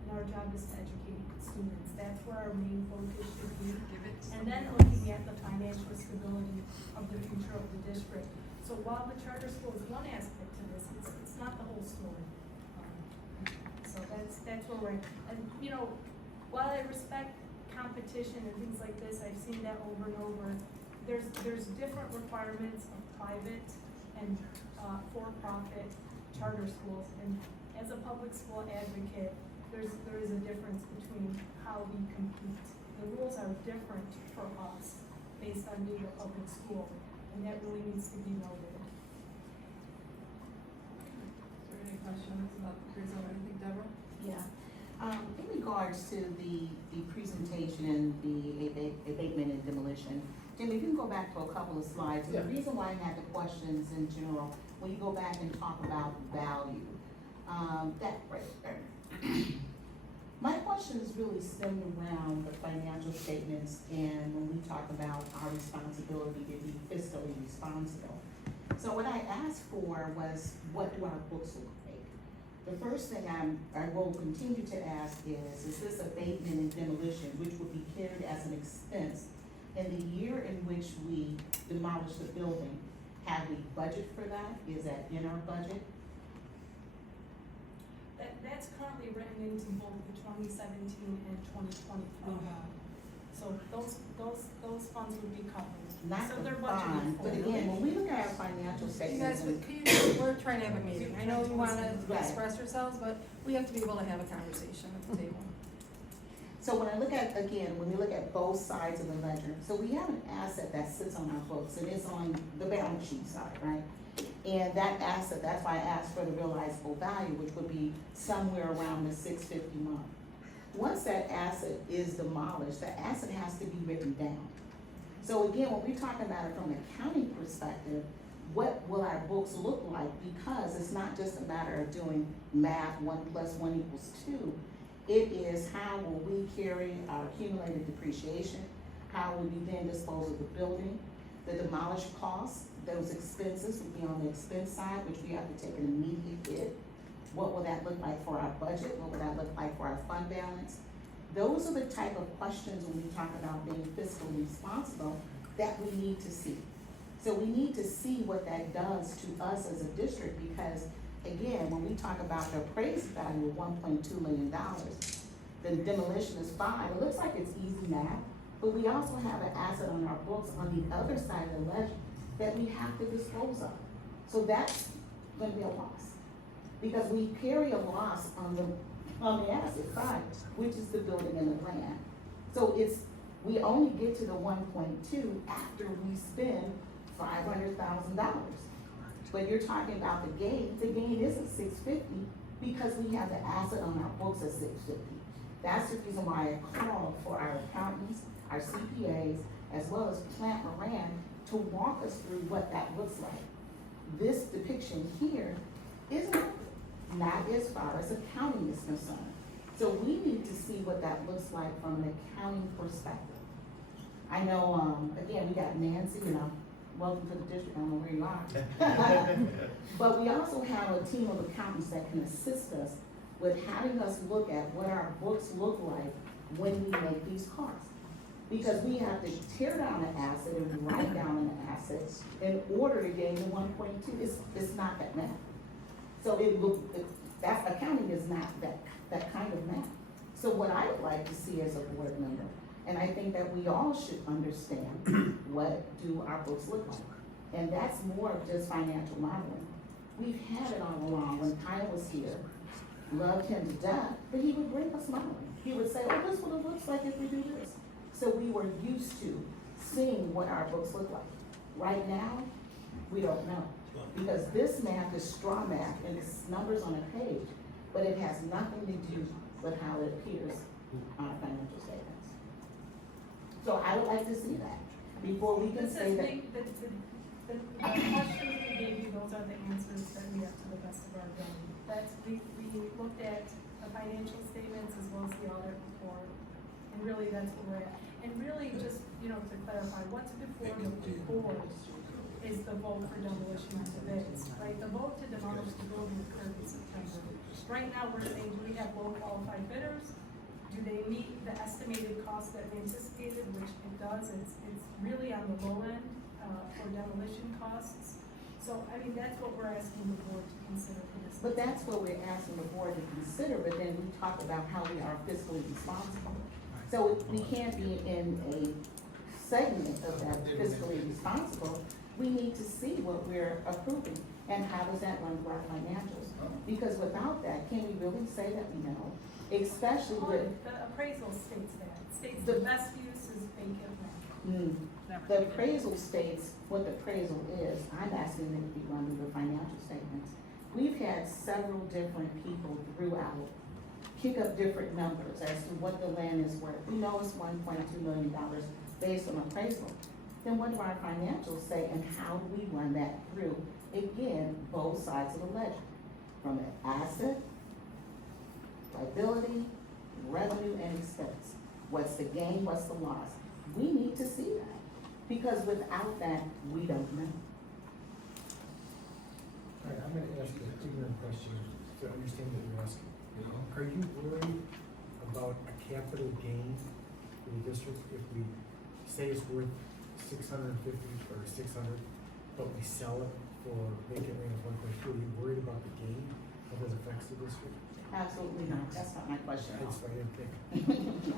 and our job is to educate students. That's where our main focus should be. And then looking at the financial stability of the future of the district. So while the charter school is one aspect to this, it's not the whole story. So that's where we're at. And, you know, while I respect competition and things like this, I've seen that over and over. There's different requirements of private and for-profit charter schools. And as a public school advocate, there is a difference between how we compete. The rules are different for us based on being a public school, and that really needs to be noted. Is there any questions about the present or anything, Deborah? Yeah. In regards to the presentation and the abatement and demolition, Jim, if you can go back to a couple of slides. And the reason why I had the questions in general, when you go back and talk about value, that right there. My questions really stemmed around the financial statements and when we talk about our responsibility to be fiscally responsible. So what I asked for was, what do our books look like? The first thing I will continue to ask is this abatement and demolition, which will be carried as an expense in the year in which we demolish the building? Have we budgeted for that? Is that in our budget? That's currently written into both the 2017 and 2020 fund. So those funds would be covered. Not So the they're budgeted bond, for. but again, when we look at our financial You statements. guys, we're trying to have a meeting. I know we wanna express ourselves, but we have to be able to have a conversation at the table. So when I look at, again, when we look at both sides of the ledger, so we have an asset that sits on our books, and it's on the balance sheet side, right? And that asset, that's why I asked for the realizable value, which would be somewhere around the $650 mark. Once that asset is demolished, the asset has to be written down. So again, when we're talking about it from an accounting perspective, what will our books look like? Because it's not just a matter of doing math, 1 + 1 = 2. It is how will we carry our accumulated depreciation? How will we then dispose of the building? The demolished costs, those expenses will be on the expense side, which we have to take an immediate hit. What will that look like for our budget? What will that look like for our fund balance? Those are the type of questions when we talk about being fiscally responsible that we need to see. So we need to see what that does to us as a district, because again, when we talk about the appraised value of $1.2 million, the demolition is fine. It looks like it's easy math, but we also have an asset on our books on the other side of the ledger that we have to dispose of. So that's gonna be a loss, because we carry a loss on the asset side, which is the building and the land. So we only get to the 1.2 after we spend $500,000. But you're talking about the gain isn't $650 because we have the asset on our books at $650. That's the reason why I called for our accountants, our CPAs, as well as Plant Moran to walk us through what that looks like. This depiction here is not as far as accounting is concerned. So we need to see what that looks like from an accounting perspective. I know, again, we got Nancy, welcome to the district, I don't know where you are. But we also have a team of accountants that can assist us with having us look at what our books look like when we make these costs. Because we have to tear down an asset and write down an asset in order to gain the 1.2. It's not that math. So that accounting is not that kind of math. So what I would like to see as a board member, and I think that we all should understand what do our books look like. And that's more of just financial modeling. We've had it all along. When Kyle was here, loved him to death, but he would bring us modeling. He would say, oh, this is what it looks like if we do this. So we were used to seeing what our books look like. Right now, we don't know. Because this math is straw math and it's numbers on a page, but it has nothing to do with how it appears on our financial statements. So I would like to see that before we can say that. The questions we gave you, those are the answers that we have to the best of our ability. We looked at the financial statements as well as the audit report, and really that's where we're at. And really just, to clarify, what's before the board is the vote for demolition of the bids, right? The vote to demolish the building occurred in September. Right now, we're saying, do we have low qualified bidders? Do they meet the estimated cost that we anticipated, which it does, it's really on the low end, for demolition costs. So, I mean, that's what we're asking the board to consider for this. But that's what we're asking the board to consider, but then we talk about how we are fiscally responsible. So we can't be in a segment of that fiscally responsible. We need to see what we're approving and how does that run through our financials? Because without that, can we really say that we know? Especially with. The appraisal states that, it states the best use is vacant land. The appraisal states what the appraisal is. I'm asking them to be run through the financial statements. We've had several different people throughout kick up different numbers as to what the land is worth. We know it's $1.2 million based on appraisal. Then what do our financials say and how do we run that through? Again, both sides of the ledger, from an asset, liability, revenue, and expense. What's the gain, what's the loss? We need to see that, because without that, we don't know. All right, I'm gonna ask you an ignorant question to understand what you're asking. Are you worried about a capital gain for the district if we say it's worth $650 or $600, but we sell it for vacant land of $1.2? Are you worried about the gain, how that affects the district? Absolutely not, that's not my question at all. That's what I didn't think.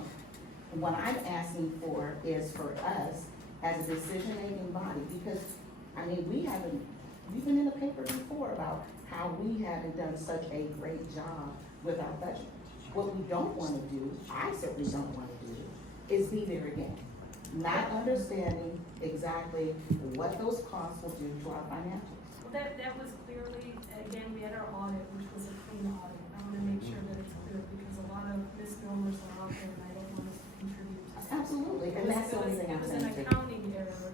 What I'm asking for is for us as a decision-making body, because, I mean, we've been in the paper before about how we haven't done such a great job with our budget. What we don't wanna do, I certainly don't wanna do, is be there again, not understanding exactly what those costs will do to our financials. Well, that was clearly, again, we had our audit, which was a clean audit. I wanna make sure that it's clear, because a lot of misnomers are out there, and I don't want us to contribute to that. Absolutely, and that's the only thing I'm saying. It was an accounting error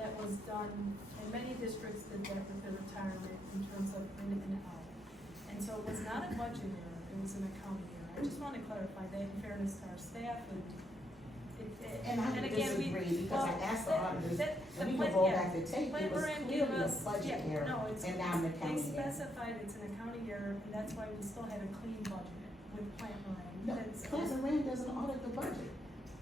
that was done, and many districts did that with their retirement in terms of in and out. And so it was not a budget error, it was an accounting error. I just wanna clarify that in fairness to our staff and And I would again, disagree, because I asked the auditors, and we can plan- roll yeah, back the tape, Plan it was Moran clearly gave a us- budget yeah, error, no, it's- and now an accounting They error. specified it's an accounting error, and that's why we still had a clean budget with Plant Moran. No, That's- Plant Moran doesn't audit the budget.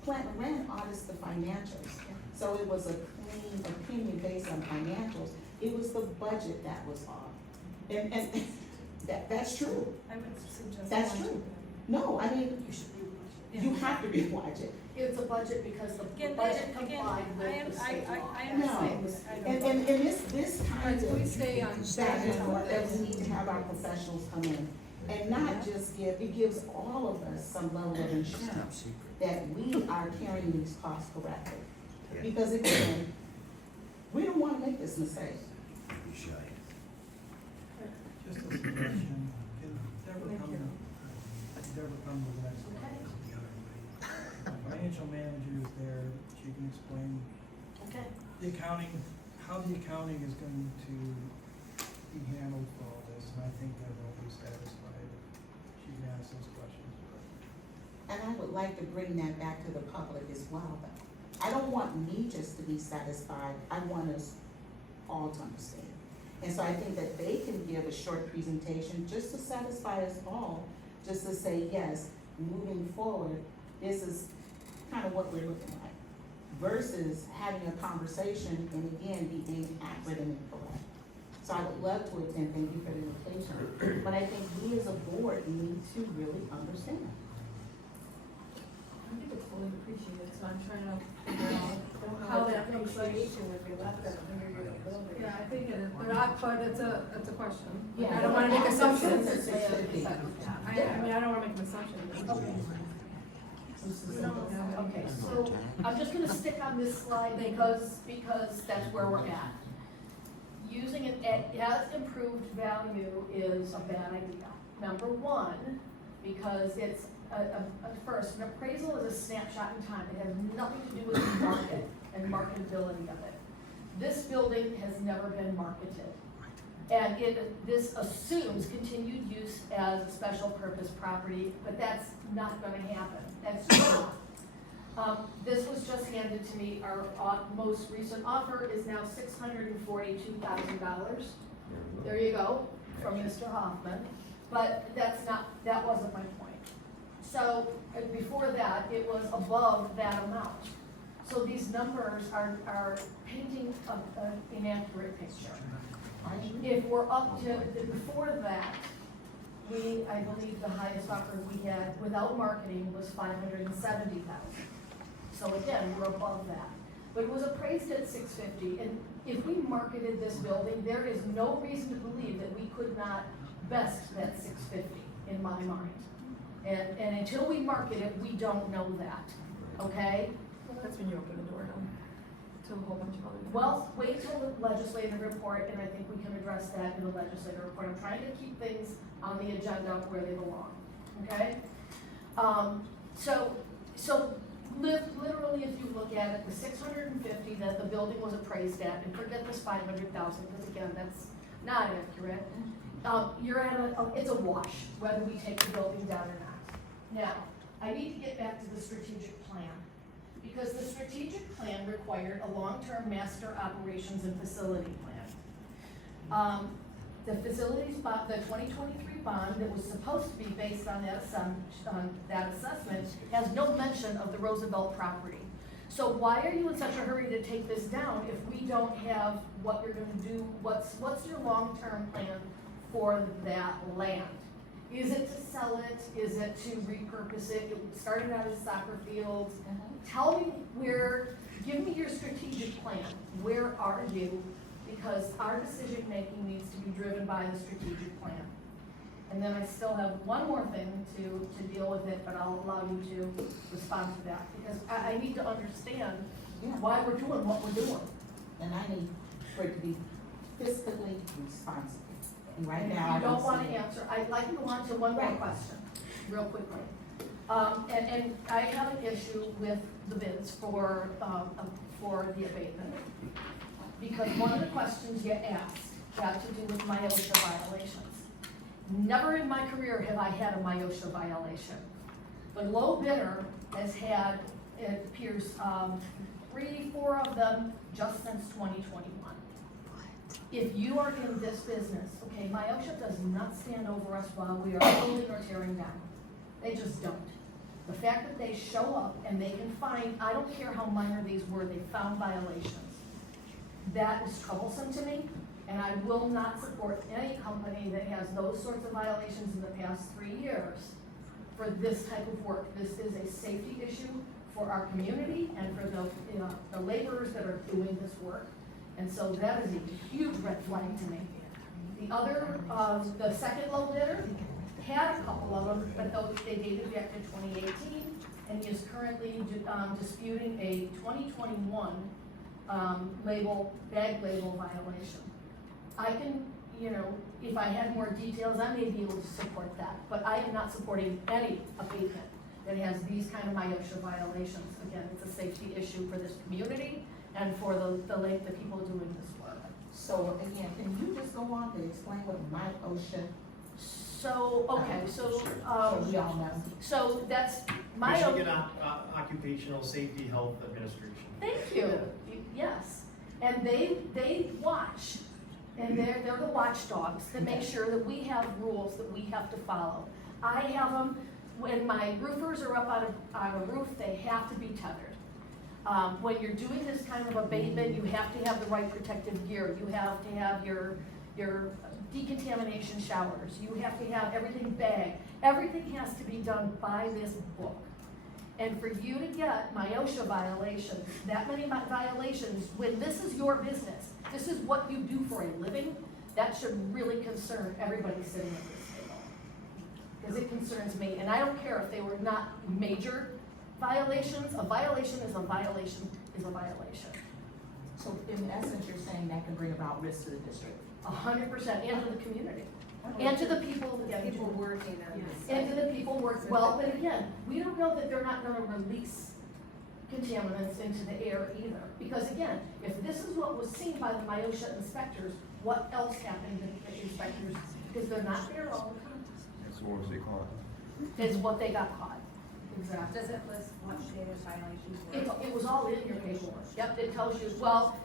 Plant Moran audits the financials. So it was a clean opinion based on financials. It was the budget that was off. And that's true. I would suggest. That's watching true. that. No, I mean, you have to rewatch it. It's a budget because the Again, budget again, complied with the state law. I No, understand. and this kind Can we of stay on back and forth that we need to have our professionals come in. And not just it gives all of us some level of insurance that we are carrying these costs correctly. Because again, we don't wanna make this mistake. Just a suggestion, Deborah come to the next financial manager is there, she can explain Okay. the accounting, how the accounting is going to be handled for all this, and I think that they'll be satisfied if she can ask those questions. And I would like to bring that back to the public as well, though. I don't want me just to be satisfied, I want us all to understand. And so I think that they can give a short presentation just to satisfy us all, just to say, yes, moving forward, this is kind of what we're looking like. Versus having a conversation and again, being accurate and correct. So I would love to attend, thank you for the invitation, but I think we as a board need to really understand. I think it's fully appreciated, so I'm trying to figure out how that makes sense. would be left at under your building. Yeah, I think it is, but it's a question. Yeah. I don't wanna make assumptions. Consensus should be. I mean, I don't wanna make an assumption. Okay. Okay, so I'm just gonna stick on this slide because that's where we're at. Using it as improved value is a bad idea. Number one, because it's first, an appraisal is a snapshot in time. It has nothing to do with the market and marketability of it. This building has never been marketed. And this assumes continued use as a special purpose property, but that's not gonna happen. That's not. This was just handed to me, our most recent offer is now $642,000. There you go, from Mr. Hoffman, but that wasn't my point. So, before that, it was above that amount. So these numbers are painting an inaccurate picture. If we're up to, before that, I believe the highest offer we had without marketing was $570,000. So again, we're above that. But it was appraised at $650, and if we marketed this building, there is no reason to believe that we could not best that $650 in my mind. And until we market it, we don't know that, okay? That's when you open the door now to a whole bunch of other things. Well, wait till the legislative report, and I think we can address that in the legislative report. I'm trying to keep things on the agenda where they belong, okay? Literally, if you look at it, the $650 that the building was appraised at, and forget this $500,000, because again, that's not accurate. You're at it's a wash, whether we take the building down or not. Now, I need to get back to the strategic plan, because the strategic plan required a long-term master operations and facility plan. The facilities bond, the 2023 bond that was supposed to be based on that assessment has no mention of the Roosevelt property. So why are you in such a hurry to take this down if we don't have what you're gonna do? What's your long-term plan for that land? Is it to sell it? Is it to repurpose it? It started out as soccer fields. Tell me give me your strategic plan. Where are you? Because our decision-making needs to be driven by the strategic plan. And then I still have one more thing to deal with it, but I'll allow you to respond to that. Because I need to understand why we're doing what we're doing. And I need for it to be fiscally responsible. And right now, You don't want to answer. I'd like to go on to one more question, real quickly. And I have an issue with the bids for the abatement. Because one of the questions you asked had to do with MIOSHA violations. Never in my career have I had a MIOSHA violation. The low bidder has had, it appears, 3-4 of them just since 2021. If you are in this business, okay, MIOSHA does not stand over us while we are building or tearing down. They just don't. The fact that they show up and they can find, I don't care how minor these were, they found violations. That is troublesome to me, and I will not support any company that has those sorts of violations in the past 3 years for this type of work. This is a safety issue for our community and for the laborers that are doing this work. And so that is a huge red flag to me. The other, the second low bidder had a couple of them, but they dated back to 2018, and he is currently disputing a 2021 bag label violation. I can, if I had more details, I may be able to support that, but I am not supporting any abatement that has these kind of MIOSHA violations. Again, it's a safety issue for this community and for the people doing this work. So again, can you just go on to explain what MIOSHA? So, okay, so we all know. So that's Michigan Occupational Safety Health Administration. Thank you. Yes, and they watch, and they're the watchdogs that make sure that we have rules that we have to follow. I have them when my roofers are up on a roof; they have to be tethered. When you're doing this kind of abatement, you have to have the right protective gear. You have to have your decontamination showers. You have to have everything bagged. Everything has to be done by this book. And for you to get MIOSHA violations, that many violations, when this is your business, this is what you do for a living, that should really concern everybody sitting at this table. Because it concerns me, and I don't care if they were not major violations. A violation is a violation is a violation. So in essence, you're saying that can bring about risk to the district? 100%, and to the community. And to the people, People working on this. and to the people work well, but again, we don't know that they're not gonna release contaminants into the air either. Because again, if this is what was seen by the MIOSHA inspectors, what else happened to the inspectors? Because they're not there all the time. As long as they caught. Is what they got caught. Exactly. Does it list what status violations were? It was all in your paperwork. Yep, it tells you, well,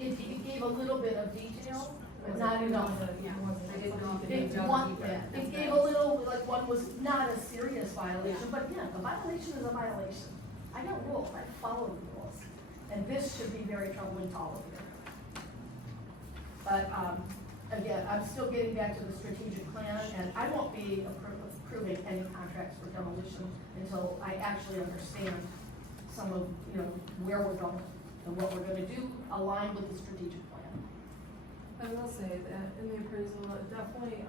it gave a little bit of detail, but not enough. Yeah, I didn't know if It it gave a little, like, one was not a serious violation, but yeah, the violation is a violation. I got rules, I follow the rules, and this should be very troubling to all of you. But, again, I'm still getting back to the strategic plan, and I won't be approving any contracts for demolition until I actually understand some of, where we're going and what we're gonna do aligned with the strategic plan. I will say that in the appraisal, it definitely,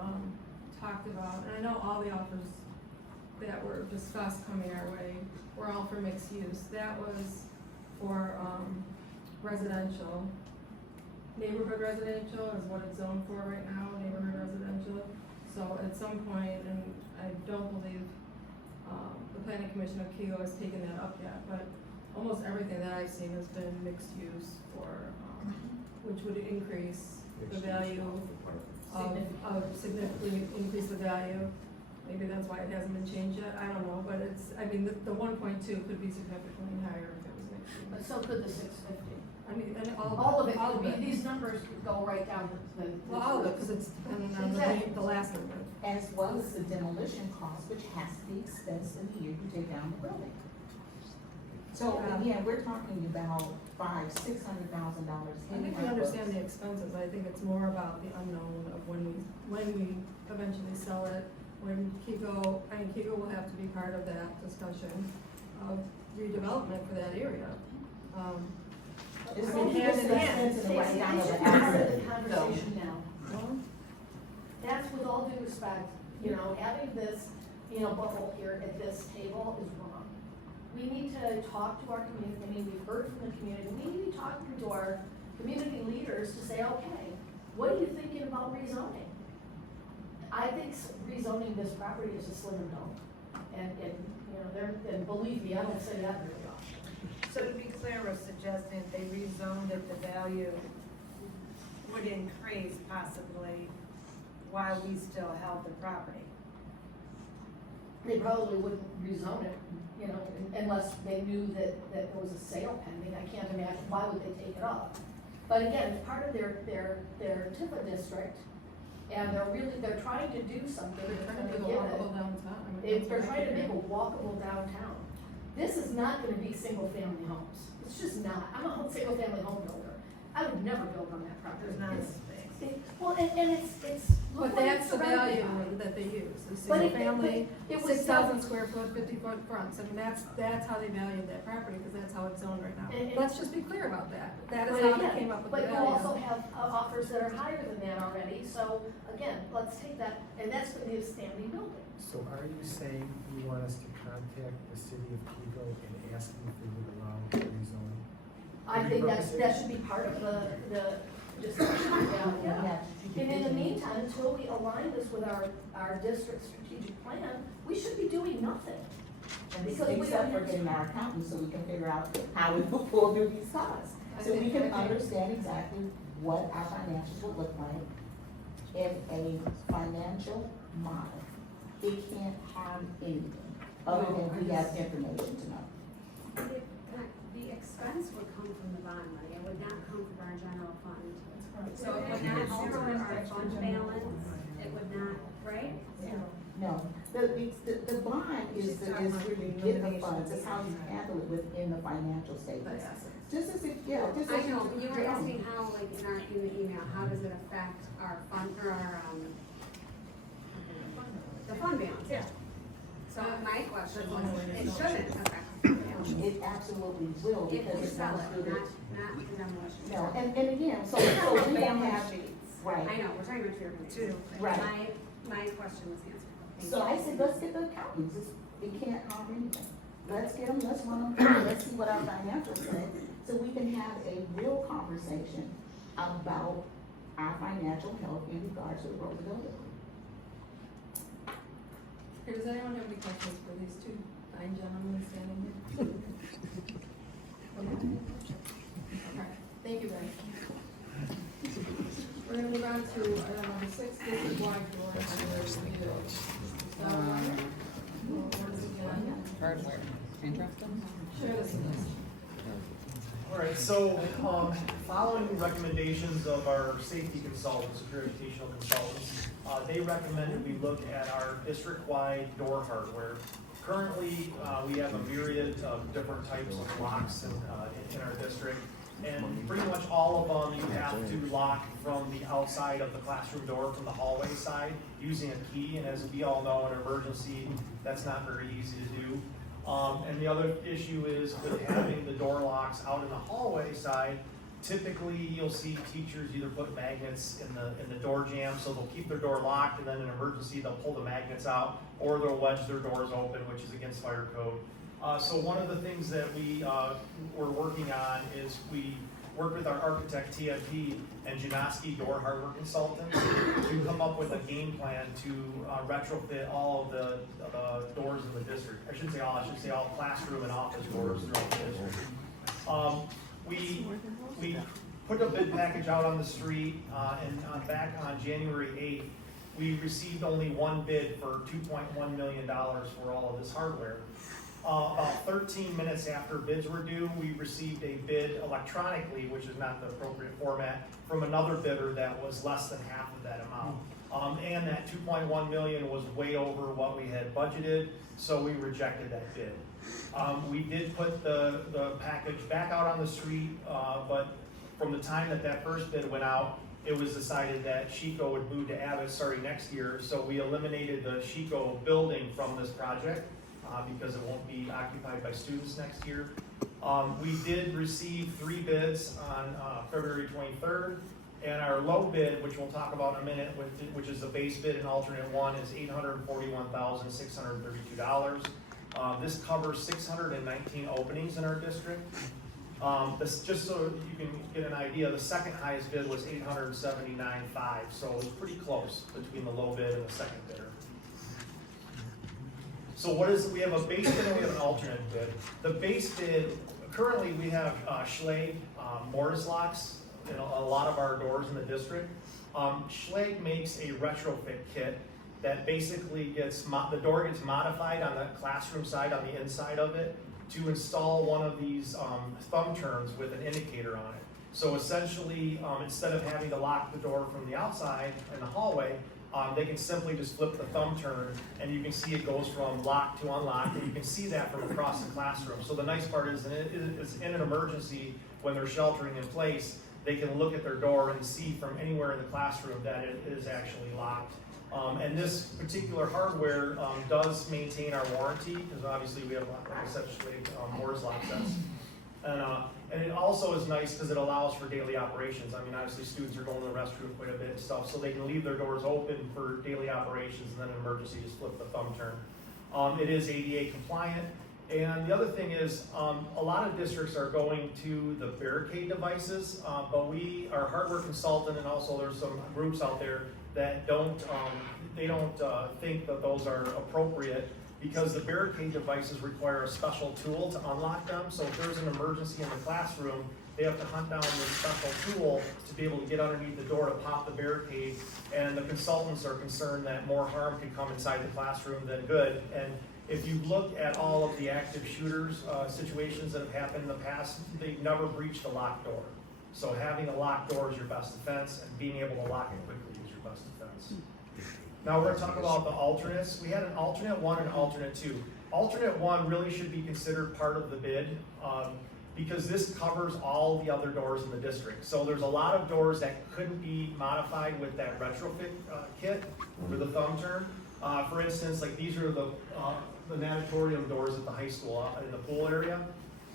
talked about, and I know all the offers that were discussed coming our way were all for mixed use. That was for, residential. Neighborhood residential is what it's zoned for right now, neighborhood residential. So at some point, and I don't believe, the planning commission of Kego has taken that up yet, but almost everything that I've seen has been mixed use for, which would increase the value of significantly increase the value. Maybe that's why it hasn't been changed yet, I don't know, but it's, I mean, the 1.2 could be significantly higher if it was mixed use. But so could the 650. I mean, and All of it could be, these numbers could go right down the. Well, all of it, because it's depending on Exactly. the last number. As well as the demolition cost, which has to be expensed in the year you take down the building. So again, we're talking about $500,000-$600,000. I think we understand the expenses, I think it's more about the unknown of when we eventually sell it, when Kego will have to be part of that discussion of redevelopment for that area. It's I mean, only hand in the hand. expense and the write down of the It's part of the asset. conversation now. That's with all due respect, having this, bubble here at this table is wrong. We need to talk to our community, I mean, we've heard from the community, we need to be talking to our community leaders to say, okay, what are you thinking about rezoning? I think rezoning this property is a slim and no. And believe me, I don't say that very often. So to be clear, we're suggesting if they rezoned it, the value would increase possibly while we still held the property. They probably wouldn't rezone it, unless they knew that there was a sale pending. I can't imagine, why would they take it up? But again, it's part of their TIFA district, and they're trying to do something. They're trying to do a walkable downtown. They're trying to make a walkable downtown. This is not gonna be single-family homes. It's just not. I'm a single-family home builder. I would never build on that property. There's not a It's- space. Well, and it's. But that's the value that they use, the But single family, it was 6,000 square foot, 50-foot fronts, I mean, that's how they value that property, because that's how it's zoned right now. And- Let's just be clear about that, that is But how again, they came up with the But you value. also have offers that are higher than that already, so again, let's take that, and that's gonna be a standing building. So are you saying you want us to contact the city of Kego and ask them if they would allow rezoning? I think that should be part of the discussion, yeah. And in the meantime, until we align this with our district strategic plan, we should be doing nothing. Because we Except for don't. getting our accountant so we can figure out how we will pull through these costs. So we can understand exactly what our financials would look like in a financial model. It can't harm anything, other than we have information to know. The expense would come from the bond money, it would not come from our general fund. So it would Yeah. not alter our fund balance, it would not, right? No, the bond is where you get the funds, it's how you handle it within the financial statements. Just as if, just I as know, but you were your own. asking how, like, in the email, how does it affect our fund, or our, the fund balance? Yeah. So my question was, it shouldn't affect the fund balance. It absolutely will, If because we it sell comes it, through the. not the demolition. No, and again, so we don't Family have, sheets. right. I know, we're talking about two. Right. My question was answered. Thank So you. I said, let's get the accountants, it can't harm anything. Let's get them, let's run them through, let's see what our financials say, so we can have a real conversation about our financial health in regards to the Roosevelt building. Okay, does anyone have any questions for these two fine gentlemen standing here? Okay, thank you, Ben. We're gonna move on to item number 6, district wide door review. So, what is it again? Hardware. Share this with us. All right, so, following recommendations of our safety consultants, secure educational consultants, they recommended we look at our district-wide door hardware. Currently, we have a myriad of different types of locks in our district, and pretty much all of them you have to lock from the outside of the classroom door, from the hallway side, using a key, and as we all know, in an emergency, that's not very easy to do. And the other issue is with having the door locks out in the hallway side, typically you'll see teachers either put magnets in the door jamb, so they'll keep their door locked, and then in an emergency they'll pull the magnets out, or they'll wedge their doors open, which is against fire code. So one of the things that we're working on is we worked with our architect TFP and Janoski door hardware consultants to come up with a game plan to retrofit all of the doors in the district. I should say all classroom and office doors throughout the district. We put a bid package out on the street, and back on January 8th, we received only one bid for $2.1 million for all of this hardware. About 13 minutes after bids were due, we received a bid electronically, which is not the appropriate format, from another bidder that was less than half of that amount. And that 2.1 million was way over what we had budgeted, so we rejected that bid. We did put the package back out on the street, but from the time that first bid went out, it was decided that Chico would move to Abbott starting next year, so we eliminated the Chico building from this project because it won't be occupied by students next year. We did receive 3 bids on February 23rd, and our low bid, which we'll talk about in a minute, which is the base bid and alternate one, is $841,632. This covers 619 openings in our district. Just so you can get an idea, the second highest bid was $879,500, so it was pretty close between the low bid and the second bidder. So we have a base bid and we have an alternate bid. The base bid, currently we have Schlage mortise locks in a lot of our doors in the district. Schlage makes a retrofit kit that basically the door gets modified on the classroom side, on the inside of it, to install one of these thumb turns with an indicator on it. So essentially, instead of having to lock the door from the outside in the hallway, they can simply just flip the thumb turn, and you can see it goes from locked to unlocked, and you can see that from across the classroom. So the nice part is, in an emergency, when they're sheltering in place, they can look at their door and see from anywhere in the classroom that it is actually locked. And this particular hardware does maintain our warranty, because obviously we have, like I said, mortise lock sets. And it also is nice because it allows for daily operations. I mean, obviously students are going to the restroom quite a bit and stuff, so they can leave their doors open for daily operations, and then in emergency just flip the thumb turn. It is ADA compliant. And the other thing is, a lot of districts are going to the barricade devices, but our hardware consultant, and also there's some groups out there that don't think that those are appropriate, because the barricade devices require a special tool to unlock them. So if there's an emergency in the classroom, they have to hunt down this special tool to be able to get underneath the door to pop the barricade. And the consultants are concerned that more harm could come inside the classroom than good. And if you look at all of the active shooters situations that have happened in the past, they've never breached a locked door. So having a locked door is your best defense, and being able to lock it quickly is your best defense. Now we're going to talk about the alternates. We had an alternate 1 and an alternate 2. Alternate 1 really should be considered part of the bid because this covers all the other doors in the district. So there's a lot of doors that couldn't be modified with that retrofit kit for the thumb turn. For instance, like these are the natatorium doors at the high school in the pool area.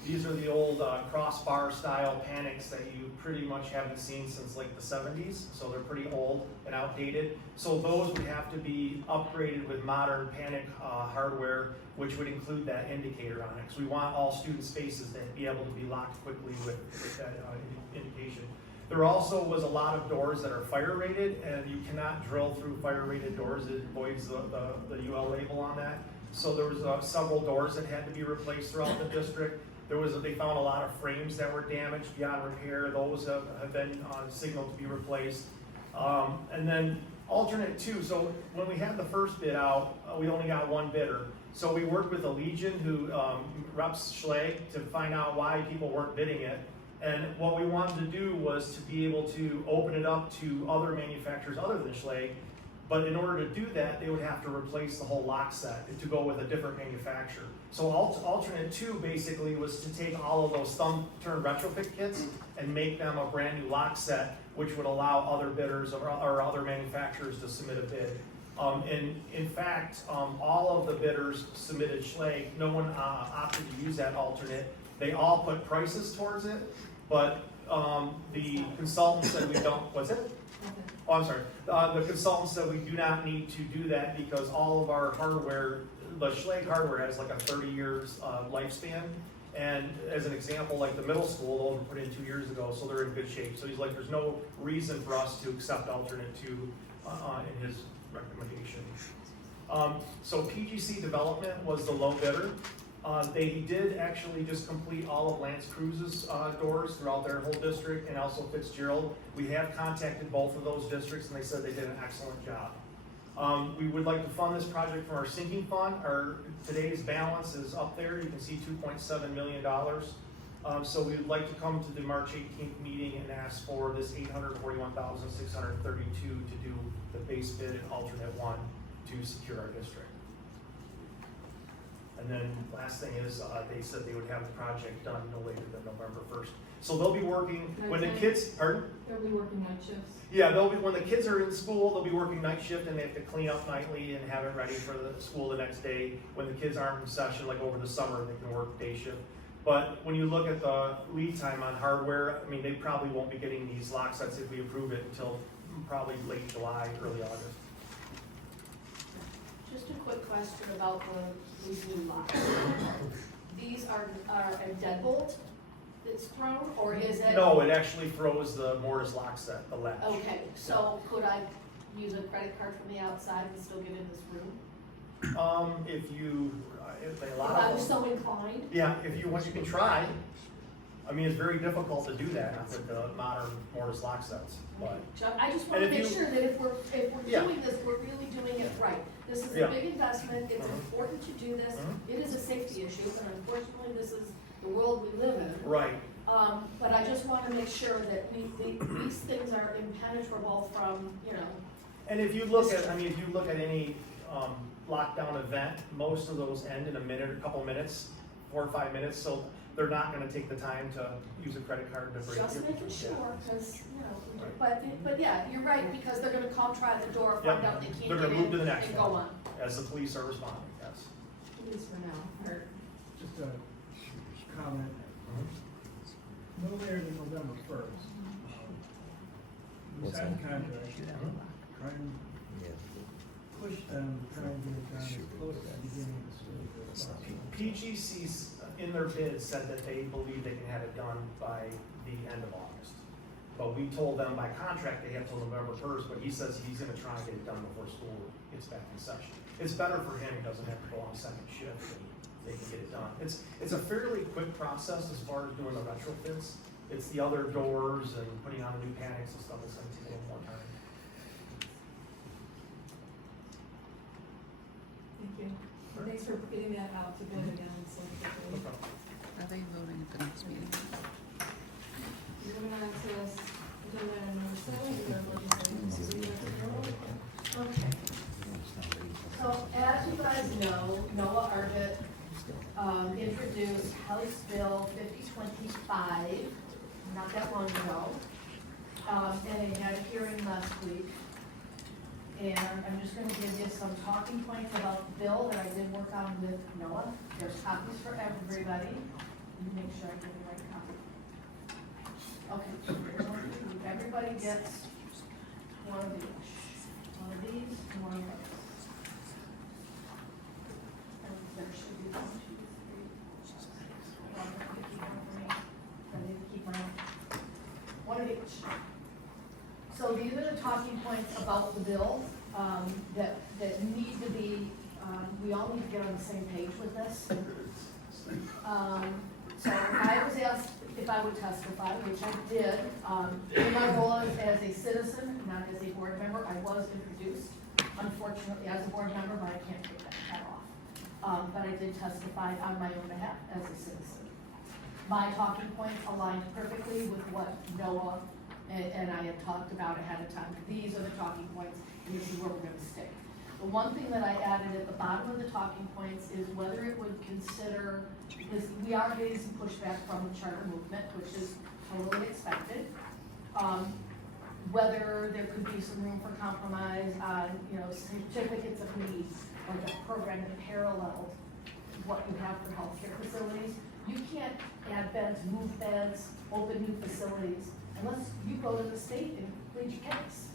These are the old crossbar style panics that you pretty much haven't seen since like the 70s. So they're pretty old and outdated. So those would have to be upgraded with modern panic hardware, which would include that indicator on it. Because we want all student spaces to be able to be locked quickly with that indication. There also was a lot of doors that are fire rated, and you cannot drill through fire rated doors. It avoids the UL label on that. So there was several doors that had to be replaced throughout the district. They found a lot of frames that were damaged beyond repair. Those have been signaled to be replaced. And then alternate 2, so when we had the first bid out, we only got one bidder. So we worked with Allegiant, who reps Schlage, to find out why people weren't bidding it. And what we wanted to do was to be able to open it up to other manufacturers other than Schlage. But in order to do that, they would have to replace the whole lock set to go with a different manufacturer. So alternate 2 basically was to take all of those thumb-turn retrofit kits and make them a brand new lock set, which would allow other bidders or other manufacturers to submit a bid. And in fact, all of the bidders submitted Schlage. No one opted to use that alternate. They all put prices towards it, but the consultant said we don't, what's it? Oh, I'm sorry. The consultant said we do not need to do that because all of our hardware, the Schlage hardware has like a 30 years lifespan. And as an example, like the middle school, those were put in 2 years ago, so they're in good shape. So he's like, there's no reason for us to accept alternate 2 in his recommendation. So PGC Development was the low bidder. They did actually just complete all of Lance Cruz's doors throughout their whole district, and also Fitzgerald. We have contacted both of those districts, and they said they did an excellent job. We would like to fund this project from our sinking fund. Today's balance is up there. You can see $2.7 million. So we would like to come to the March 18th meeting and ask for this $841,632 to do the base bid and alternate 1 to secure our district. And then last thing is, they said they would have the project done no later than November 1st. So they'll be working, when the kids, pardon? They'll be working night shifts. Yeah, when the kids are in school, they'll be working night shift and they have to clean up nightly and have it ready for the school the next day. When the kids aren't in session, like over the summer, they can work day shift. But when you look at the lead time on hardware, I mean, they probably won't be getting these lock sets if we approve it until probably late July, early August. Just a quick question about these new locks. These are a deadbolt that's thrown, or is it? No, it actually throws the mortise lock set, the latch. Okay, so could I use a credit card from the outside and still get in this room? If If I was so inclined? Yeah, if you want, you can try. I mean, it's very difficult to do that with the modern mortise lock sets, but. I just want to make sure that if we're doing this, we're really doing it right. This is a big investment, it's important to do this, it is a safety issue, and unfortunately, this is the world we live in. Right. But I just want to make sure that these things are impenetrable from, And if you look at, any lockdown event, most of those end in a couple minutes, 4 or 5 minutes, so they're not gonna take the time to use a credit card to break it. just making sure, because, but yeah, you're right, because they're gonna come try the door, find out they can't They're get gonna move to the in, next and go one, on. as the police are responding, yes. At least for now. Just a comment. No later than November 1st. We signed a contract, try and push them, try and get it done as close to the beginning of the school year as possible. PGC's in their bid said that they believe they can have it done by the end of August. But we told them by contract they have till November 1st, but he says he's gonna try and get it done before school gets back in session. It's better for him, he doesn't have to go on second shift and they can get it done. It's a fairly quick process as far as doing the retrofits. It's the other doors and putting on the new panics and stuff that's gonna take a little more time. Thank you. Thanks for getting that out to bid again so quickly. Are they voting at the next meeting? Moving on to agenda item number 7, we are looking for Okay. So as you guys know, Noah Argett introduced House Bill 5025, not that long ago. And he had a hearing last week. And I'm just gonna give you some talking points about the bill that I did work on with Noah. There's copies for everybody. Let me make sure I get the right copy. Okay, so everybody gets one of each. One of these and one of those. And there should be 1, 2, 3. Keep one for me. I need to keep my own. One of each. So these are the talking points about the bill that need to be, we all need to get on the same page with this. So I was asked if I would testify, which I did. In my role as a citizen, not as a board member, I was introduced, unfortunately, as a board member, but I can't take that off. but I did testify on my own behalf as a citizen. My talking points aligned perfectly with what Noah and I had talked about ahead of time. These are the talking points, and this is where we're gonna stick. The one thing that I added at the bottom of the talking points is whether it would consider, because we are getting some pushback from the charter movement, which is totally expected. Whether there could be some room for compromise on, certificates of need, or the program that paralleled what you have for healthcare facilities. You can't add beds, move beds, open new facilities, unless you go to the state and plead your case.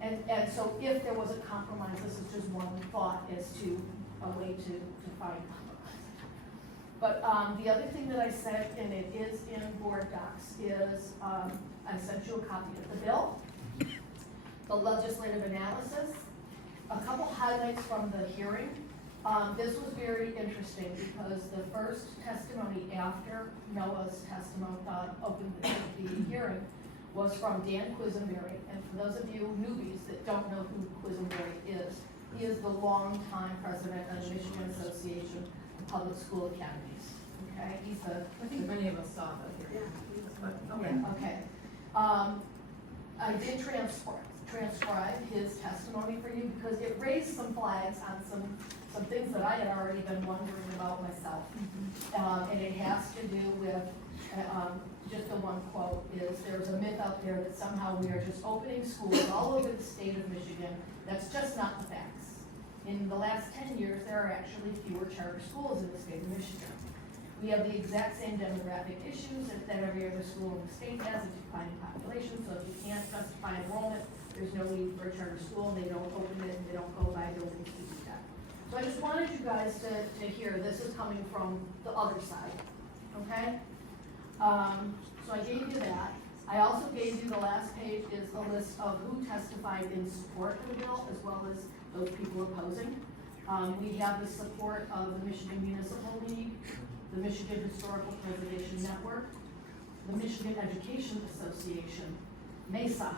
And so if there was a compromise, this is just one thought as to a way to find compromise. But the other thing that I said, and it is in board docs, is I sent you a copy of the bill, the legislative analysis, a couple highlights from the hearing. This was very interesting because the first testimony after Noah's testimony opened the hearing was from Dan Quisenberry. And for those of you newbies that don't know who Quisenberry is, he is the longtime president of the Michigan Association of Public School Academies. Okay, he's the. I think many of us saw that here. Yeah. Okay. I did transcribe his testimony for you because it raised some flags on some things that I had already been wondering about myself. And it has to do with, just the one quote is, there's a myth out there that somehow we are just opening schools all over the state of Michigan. That's just not the facts. In the last 10 years, there are actually fewer charter schools in the state of Michigan. We have the exact same demographic issues that every other school in the state has, a declining population, so if you can't justify enrollment, there's no need for a charter school, and they don't open it, and they don't go buy buildings to do that. So I just wanted you guys to hear, this is coming from the other side, okay? So I gave you that. I also gave you, the last page is a list of who testified in support of the bill, as well as those people opposing. We have the support of the Michigan Municipal League, the Michigan Historical Preservation Network, the Michigan Education Association, MESA,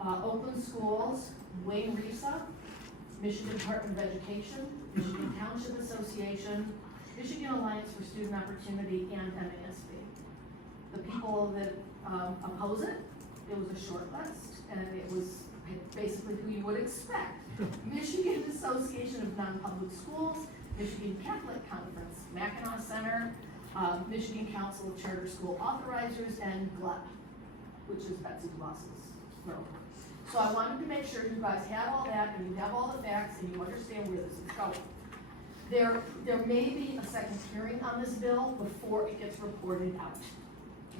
Oakland Schools, Wayne Risa, Michigan Department of Education, Michigan Township Association, Michigan Alliance for Student Opportunity, and MASB. The people that oppose it, it was a short list, and it was basically who you would expect. Michigan Association of Non-Public Schools, Michigan Catholic Conference, Mackinac Center, Michigan Council of Charter School Authorizers, and GLEP, which is Betsy DeVos's role. So I wanted to make sure you guys had all that, and you have all the facts, and you understand where this is going. There may be a second hearing on this bill before it gets reported out.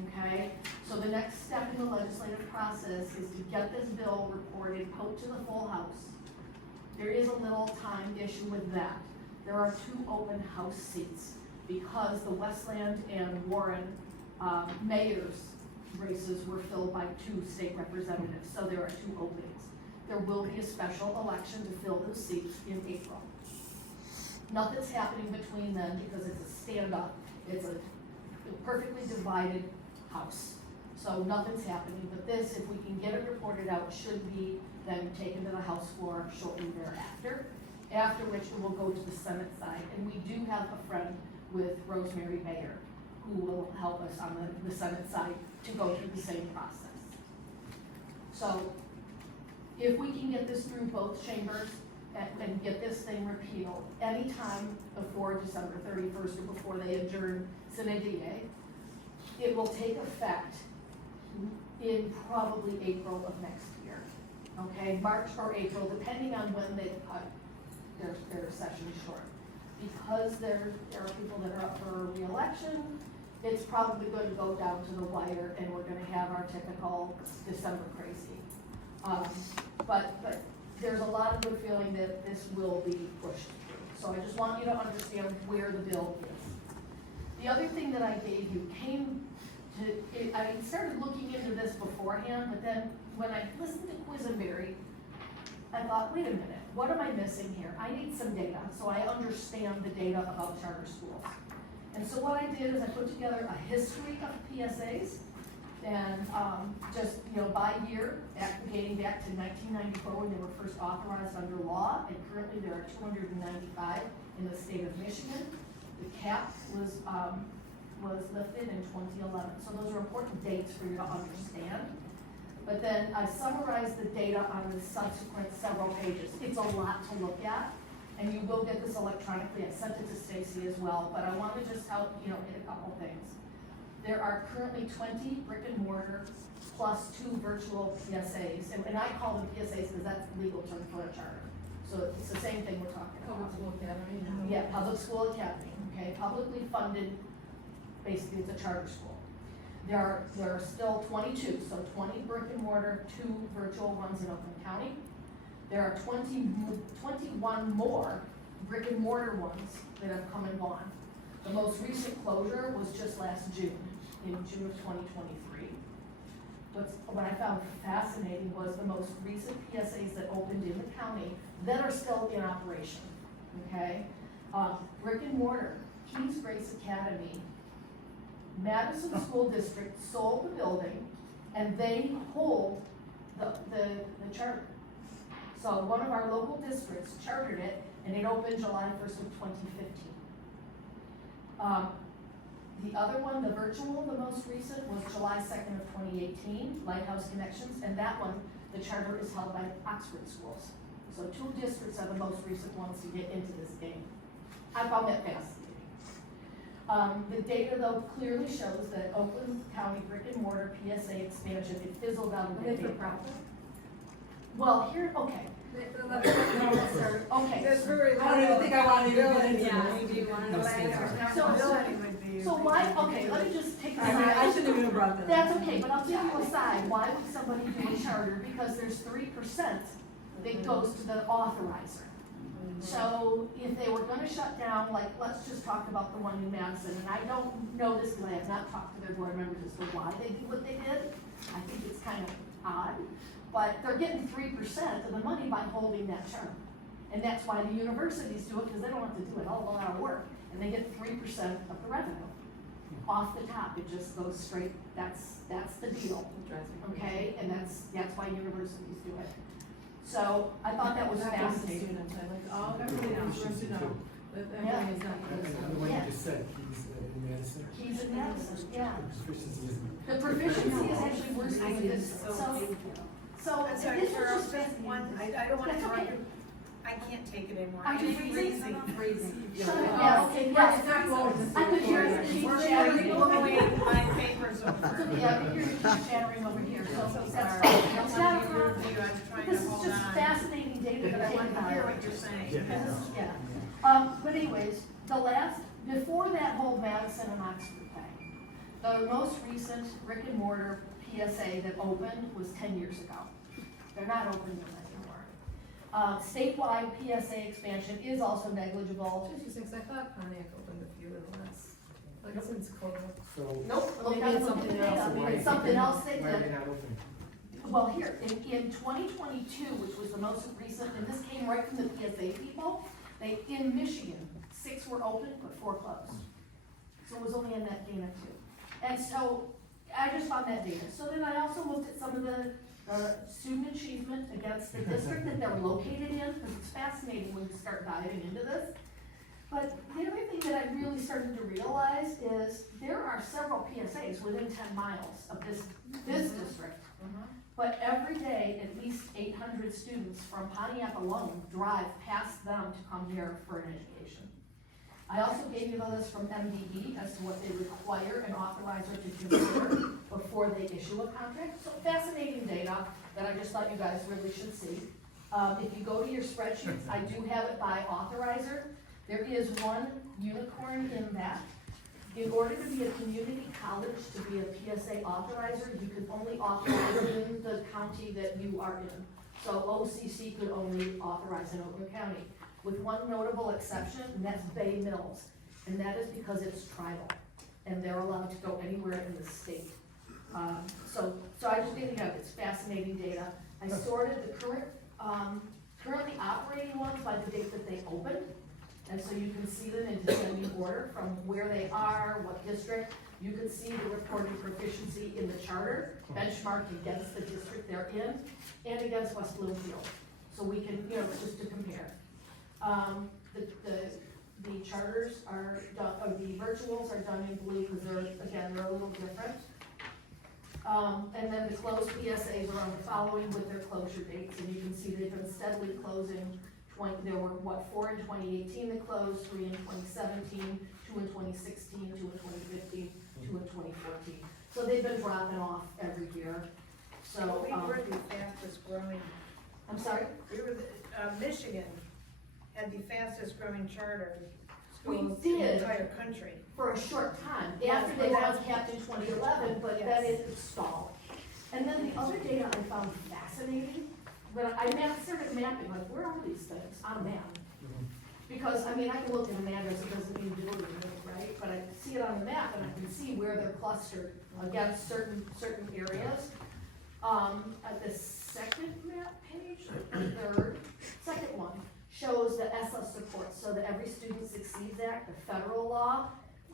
Okay? So the next step in the legislative process is to get this bill reported out to the full House. There is a little time issue with that. There are 2 open House seats because the Westland and Warren mayor's races were filled by 2 state representatives, so there are 2 openings. There will be a special election to fill those seats in April. Nothing's happening between then because it's a stand-up, it's a perfectly divided House. So nothing's happening, but this, if we can get it reported out, should be then taken to the House floor shortly thereafter. After which it will go to the Senate side, and we do have a friend with Rosemary Bayer who will help us on the Senate side to go through the same process. So if we can get this through both chambers and get this thing repealed anytime before December 31st or before they adjourn Sine Die, it will take effect in probably April of next year. Okay, March or April, depending on when they cut their session short. Because there are people that are up for re-election, it's probably going to go down to the wire, and we're going to have our typical December crazy. But there's a lot of good feeling that this will be pushed through. So I just want you to understand where the bill is. The other thing that I gave you came to, I started looking into this beforehand, but then when I listened to Quisenberry, I thought, wait a minute, what am I missing here? I need some data, so I understand the data about charter schools. And so what I did is I put together a history of PSAs, and just, by year, dating back to 1994 when they were first authorized under law, and currently there are 295 in the state of Michigan. The cap was lifted in 2011. So those are important dates for you to understand. But then I summarized the data on the subsequent several pages. It's a lot to look at, and you will get this electronically. I sent it to Stacy as well, but I want to just help, hit a couple things. There are currently 20 brick and mortar plus 2 virtual PSAs, and I call them PSAs because that's the legal term for a charter. So it's the same thing we're talking about. Public School Academy. Yeah, public school academy, okay, publicly funded, basically it's a charter school. There are still 22, so 20 brick and mortar, 2 virtual ones in Oakland County. There are 21 more brick and mortar ones that have come and gone. The most recent closure was just last June, in June of 2023. What I found fascinating was the most recent PSAs that opened in the county that are still in operation, okay? Brick and mortar, Key's Grace Academy, Madison School District sold the building, and they hold the charter. So one of our local districts chartered it, and it opened July 1st of 2015. The other one, the virtual, the most recent, was July 2nd of 2018, Lighthouse Connections, and that one, the charter is held by Oxford schools. So 2 districts are the most recent ones to get into this game. I found that fascinating. The data though clearly shows that Oakland County brick and mortar PSA expansion, it fizzled out. Are they for profit? Well, here, okay. Okay. That's very. I don't even think I want to even get into Yeah. it. Do you want to No, answer? So why, okay, let me just take a I mean, side. I shouldn't have even brought that up. That's okay, but I'll take you aside. Why would somebody do a charter? Because there's 3% that goes to the authorizer. So if they were gonna shut down, like, let's just talk about the one in Madison, and I don't know this because I have not talked to their board members as to why they did what they did. I think it's kind of odd, but they're getting 3% of the money by holding that charter. And that's why the universities do it, because they don't have to do a hell of a lot of work, and they get 3% of the revenue. Off the top, it just goes straight, that's the deal, okay? And that's why universities do it. So I thought that was fascinating. Everybody else wants to know that everything is not. And the one you just said, he's in Madison. He's in Madison, yeah. Proficiency isn't. The proficiency is actually worse than this, so I'm sorry, this was Cheryl, just fascinating. I don't want to That's okay. interrupt you. I can't take it anymore. Are you I'm freezing? freezing. Shut up, yeah, okay, yes. I could hear the keys We're chattering over moving here. my papers over. It's okay, I could hear the keys chattering over here, so I'm so that's sorry. fine. I'm It's not a not problem. with you. I'm trying This to is hold just on. fascinating data But to I take want to on. hear what you're saying. Yeah. But anyways, before that whole Madison and Oxford thing, the most recent brick and mortar PSA that opened was 10 years ago. They're not open anymore. Statewide PSA expansion is also negligible. Interesting, 'cause I thought Pontiac opened a few of the last, like since COVID. So. Nope. Or maybe it's something else. Maybe it's something else they Why are they did. not open? Well, here, in 2022, which was the most recent, and this came right from the PSA people, in Michigan, 6 were open, but 4 closed. So it was only a net gain of 2. And so, I just found that data. So then I also looked at some of the student achievement against the district that they're located in, because it's fascinating when you start diving into this. But the other thing that I really started to realize is there are several PSAs within 10 miles of this district. But every day, at least 800 students from Pontiac alone drive past them to come here for an education. I also gave you the list from MDE as to what they require an authorizer to consider before they issue a contract. So fascinating data that I just thought you guys really should see. If you go to your spreadsheets, I do have it by authorizer. There is one unicorn in that. In order to be a community college, to be a PSA authorizer, you can only authorize in the county that you are in. So OCC could only authorize in Oakland County, with one notable exception, and that's Bay Mills. And that is because it's tribal, and they're allowed to go anywhere in the state. So I just think it's fascinating data. I sorted the currently operating ones by the date that they opened. And so you can see them in descending order from where they are, what district. You can see the reported proficiency in the charter, benchmarked against the district they're in, and against West Bloomfield. So we can, just to compare. The charters are done, or the virtuals are done in blue, because they're a little different. And then the closed PSAs are on the following with their closure dates, and you can see they've been steadily closing. There were, 4 in 2018 that closed, 3 in 2017, 2 in 2016, 2 in 2015, 2 in 2014. So they've been dropping off every year, so. Well, we were the fastest growing. I'm sorry? We were, Michigan had the fastest growing charter We schools in the did. entire country. For a short time, Yeah, after they were capped in 2011, but then it stalled. And then the other data I found fascinating, but I started mapping, like, where are these things on a map? Because, I mean, I can look at an address, it doesn't mean do anything, right? But I see it on the map and I can see where they're clustered against certain areas. At the second map page, or third, second one, shows the ESSA support, so the Every Student Succeeds Act, the federal law,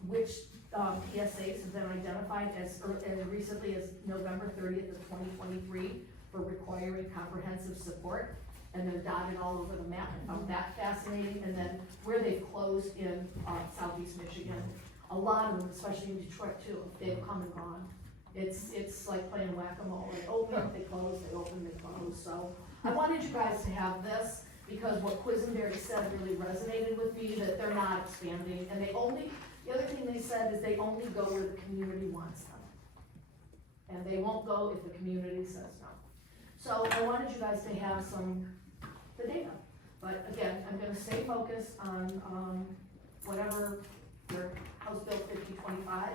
which PSAs have been identified as recently as November 30th of 2023 for requiring comprehensive support, and they're dotted all over the map. I found that fascinating, and then where they've closed in southeast Michigan, a lot of them, especially in Detroit too, they've come and gone. It's like playing whack-a-mole, they open, they close, they open, they close. So I wanted you guys to have this, because what Quisenberry said really resonated with me, that they're not expanding, and the other thing they said is they only go where the community wants them. And they won't go if the community says no. So I wanted you guys to have the data. But again, I'm gonna stay focused on, whatever your House Bill 5025.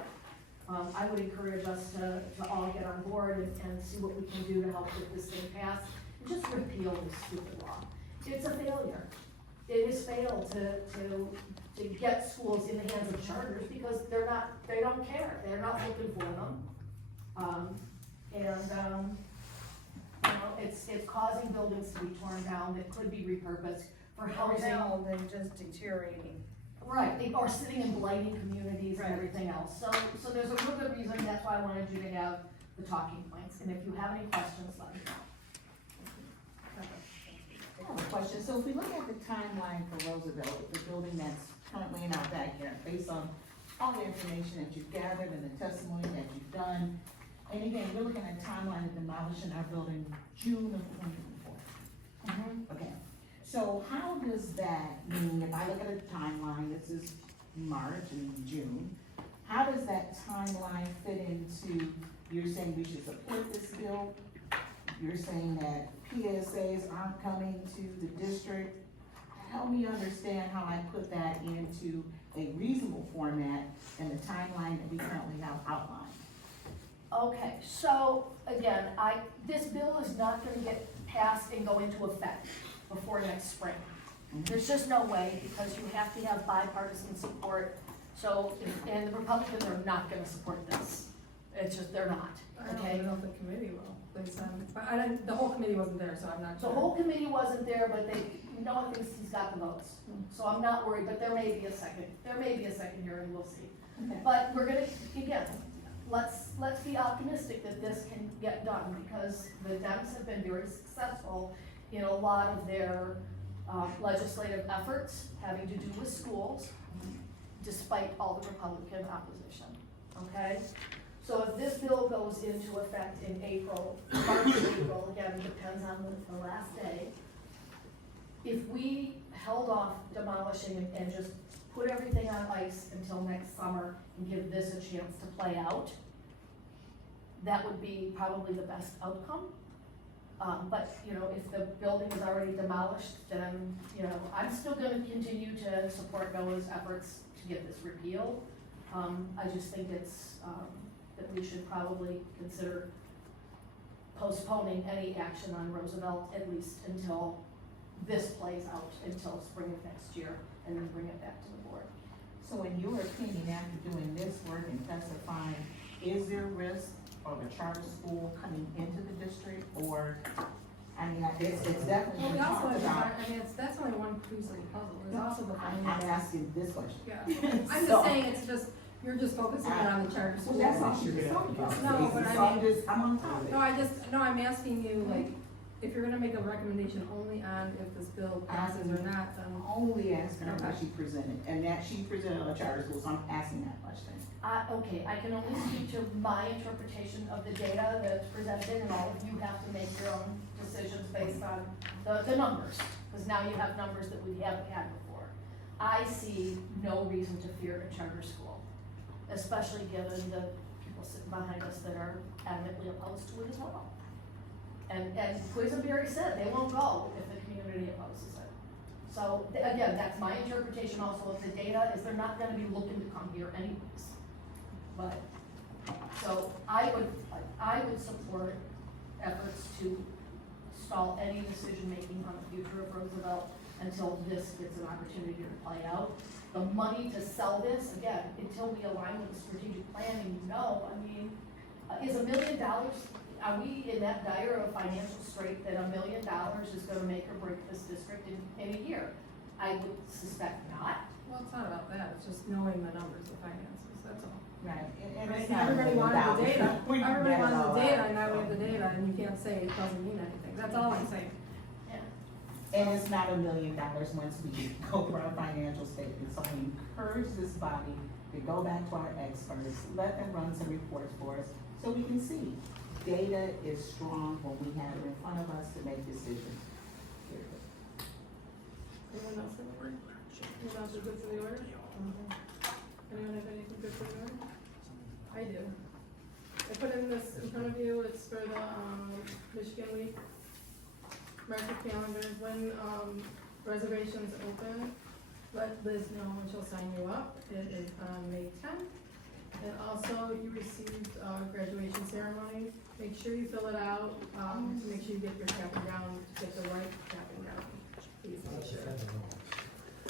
I would encourage us to all get on board and see what we can do to help get this thing passed, and just repeal this stupid law. It's a failure. It has failed to get schools in the hands of charters, because they don't care, they're not looking for them. You know, it's causing buildings to be torn down that could be repurposed for housing. Now they're just deteriorating. Right, or sitting in blighting communities and everything else. So there's a real good reason, that's why I wanted you to have the talking points, and if you have any questions, let me know. I have a question. So if we look at the timeline for Roosevelt, the building that's currently in our backyard, based on all the information that you've gathered and the testimony that you've done, and again, we're looking at a timeline of demolishing our building June of 2024. Okay, so how does that mean, if I look at a timeline, this is March and June, how does that timeline fit into, you're saying we should support this bill? You're saying that PSAs aren't coming to the district. Help me understand how I put that into a reasonable format and the timeline that we currently have outlined. Okay, so again, this bill is not gonna get passed and go into effect before next spring. There's just no way, because you have to have bipartisan support. So, and the Republicans are not gonna support this. It's just, they're not, okay? I don't know if the committee will, but the whole committee wasn't there, so I'm not The sure. whole committee wasn't there, but Noah thinks he's got the votes. So I'm not worried, but there may be a second hearing, we'll see. Okay. But we're gonna, again, let's be optimistic that this can get done, because the Dems have been very successful in a lot of their legislative efforts having to do with schools, despite all the Republican opposition, okay? So if this bill goes into effect in April, March, April, again, depends on the last day. If we held off demolishing and just put everything on ice until next summer and give this a chance to play out, that would be probably the best outcome. But, you know, if the building is already demolished, then, you know, I'm still gonna continue to support Noah's efforts to get this repealed. I just think it's, that we should probably consider postponing any action on Roosevelt, at least until this plays out, until spring of next year, and then bring it back to the board. So in your opinion, after doing this work and testifying, is there risk of a charter school coming into the district, or, I mean, it's definitely Well, we been also talked have, about. I mean, that's only one piece of the puzzle, there's also the I'm financial. asking this question. Yeah, I'm So- just saying, it's just, you're just focusing on the charter school. Well, that's all she was talking about. No, but So I mean. I'm on top of it. No, I'm asking you, like, if you're gonna make a recommendation only on if this bill passes or not, then. Only asking her what Okay. she presented, and that she presented on the charter school, so I'm asking that question. Okay, I can only speak to my interpretation of the data that's presented, and all of you have to make your own decisions based on the numbers, because now you have numbers that we haven't had before. I see no reason to fear a charter school, especially given the people sitting behind us that are adamantly opposed to it as well. And Quisenberry said they won't go if the community opposes it. So, again, that's my interpretation also of the data, is they're not gonna be looking to come here anyways. But, so I would support efforts to stall any decision-making on the future of Roosevelt until this gets an opportunity to play out. The money to sell this, again, until we align with the strategic planning, I mean, is $1 million, are we in that dire of financial strait that $1 million is gonna make or break this district in a year? I would suspect not. Well, it's not about that, it's just knowing the numbers, the finances, that's all. Right, and Right, it's not everybody $1 million. wanted the data, We can everybody get it wants all the data, out. and now we have the data, and you can't say it doesn't mean anything, that's all I'm saying. And it's not $1 million once we go through our financial statement, so I encourage this body to go back to our experts, let them run some reports for us, so we can see. Data is strong when we have it in front of us to make decisions. Period. Anyone else have anything? Anyone else is good for the order? Anyone have anything good for the order? I do. I put in this in front of you, it's for the, Michigan Week. Mark your calendars, when, reservations open, let Liz know when she'll sign you up. It is on May 10th. And also, you received, graduation ceremony. Make sure you fill it out, to make sure you get your cap and gown, to get the right cap and gown. Please make sure.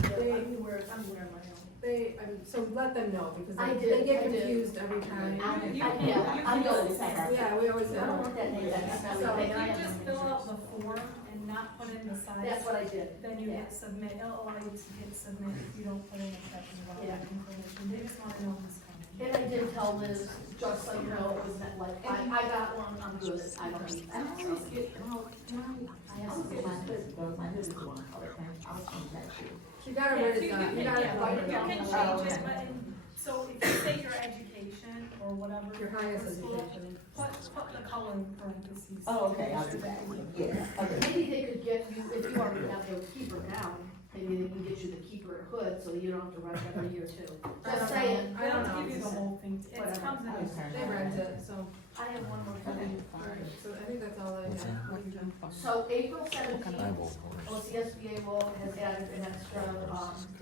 I'm wearing my own. So let them know, because I they did, get I did. confused every time. I know it's Yeah, we always say. I don't want that name, that's not So something if I you have. just fill out the form and not put in the size. That's what I did. Then you hit submit, it'll allow you to hit submit if you don't put in a second about Yeah. information, they just wanna know who's coming. And I did tell Liz, just so you know, it was not like, I got one, I'm good, I don't need I that. always get, I always get my hood is one color, I'll change that too. You gotta write it down, you gotta write it down. You can change it, but, so if you say your education or whatever. Your highest school, education. Put the color in parentheses. Oh, okay, I'll do that, yes, okay. Maybe they could get you, if you already have the keeper now, maybe they can get you the keeper hood, so you don't have to run it every year too. Just saying. I don't know. Give you the whole thing, it Whatever. comes in. They rent it, so. I have one more Okay. thing. Alright, so I think that's all I have. So April 17th, OCSBA has added an extra,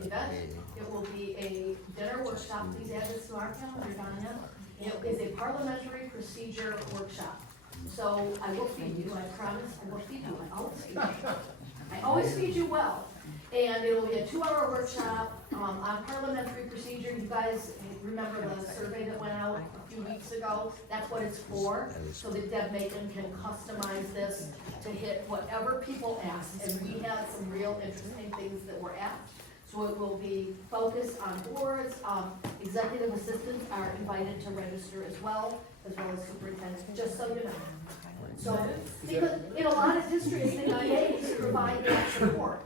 event. It will be a dinner workshop, please add this to our calendar, Donna. It is a parliamentary procedure workshop. So I will feed you, I promise, I will feed you, I always feed you. I always feed you well. And it will be a 2-hour workshop, on parliamentary procedure. You guys remember the survey that went out a few weeks ago? That's what it's for, so that Deb Macon can customize this to hit whatever people ask. And we had some real interesting things that were asked. So it will be focused on boards, executive assistants are invited to register as well as superintendents, just so you know. So, because in a lot of districts, the EAs provide that support.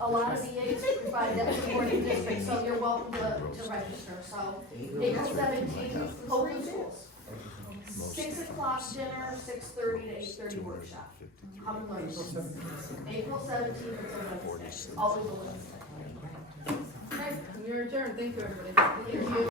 A lot of EAs provide that support in districts, so you're welcome to register. So, April 17th, Oakland Schools. 6 o'clock dinner, 6:30 to 8:30 workshop. Come and learn. April 17th, it's a Wednesday, always a Wednesday. Okay, you're adjourned, thank you, everybody. Thank you.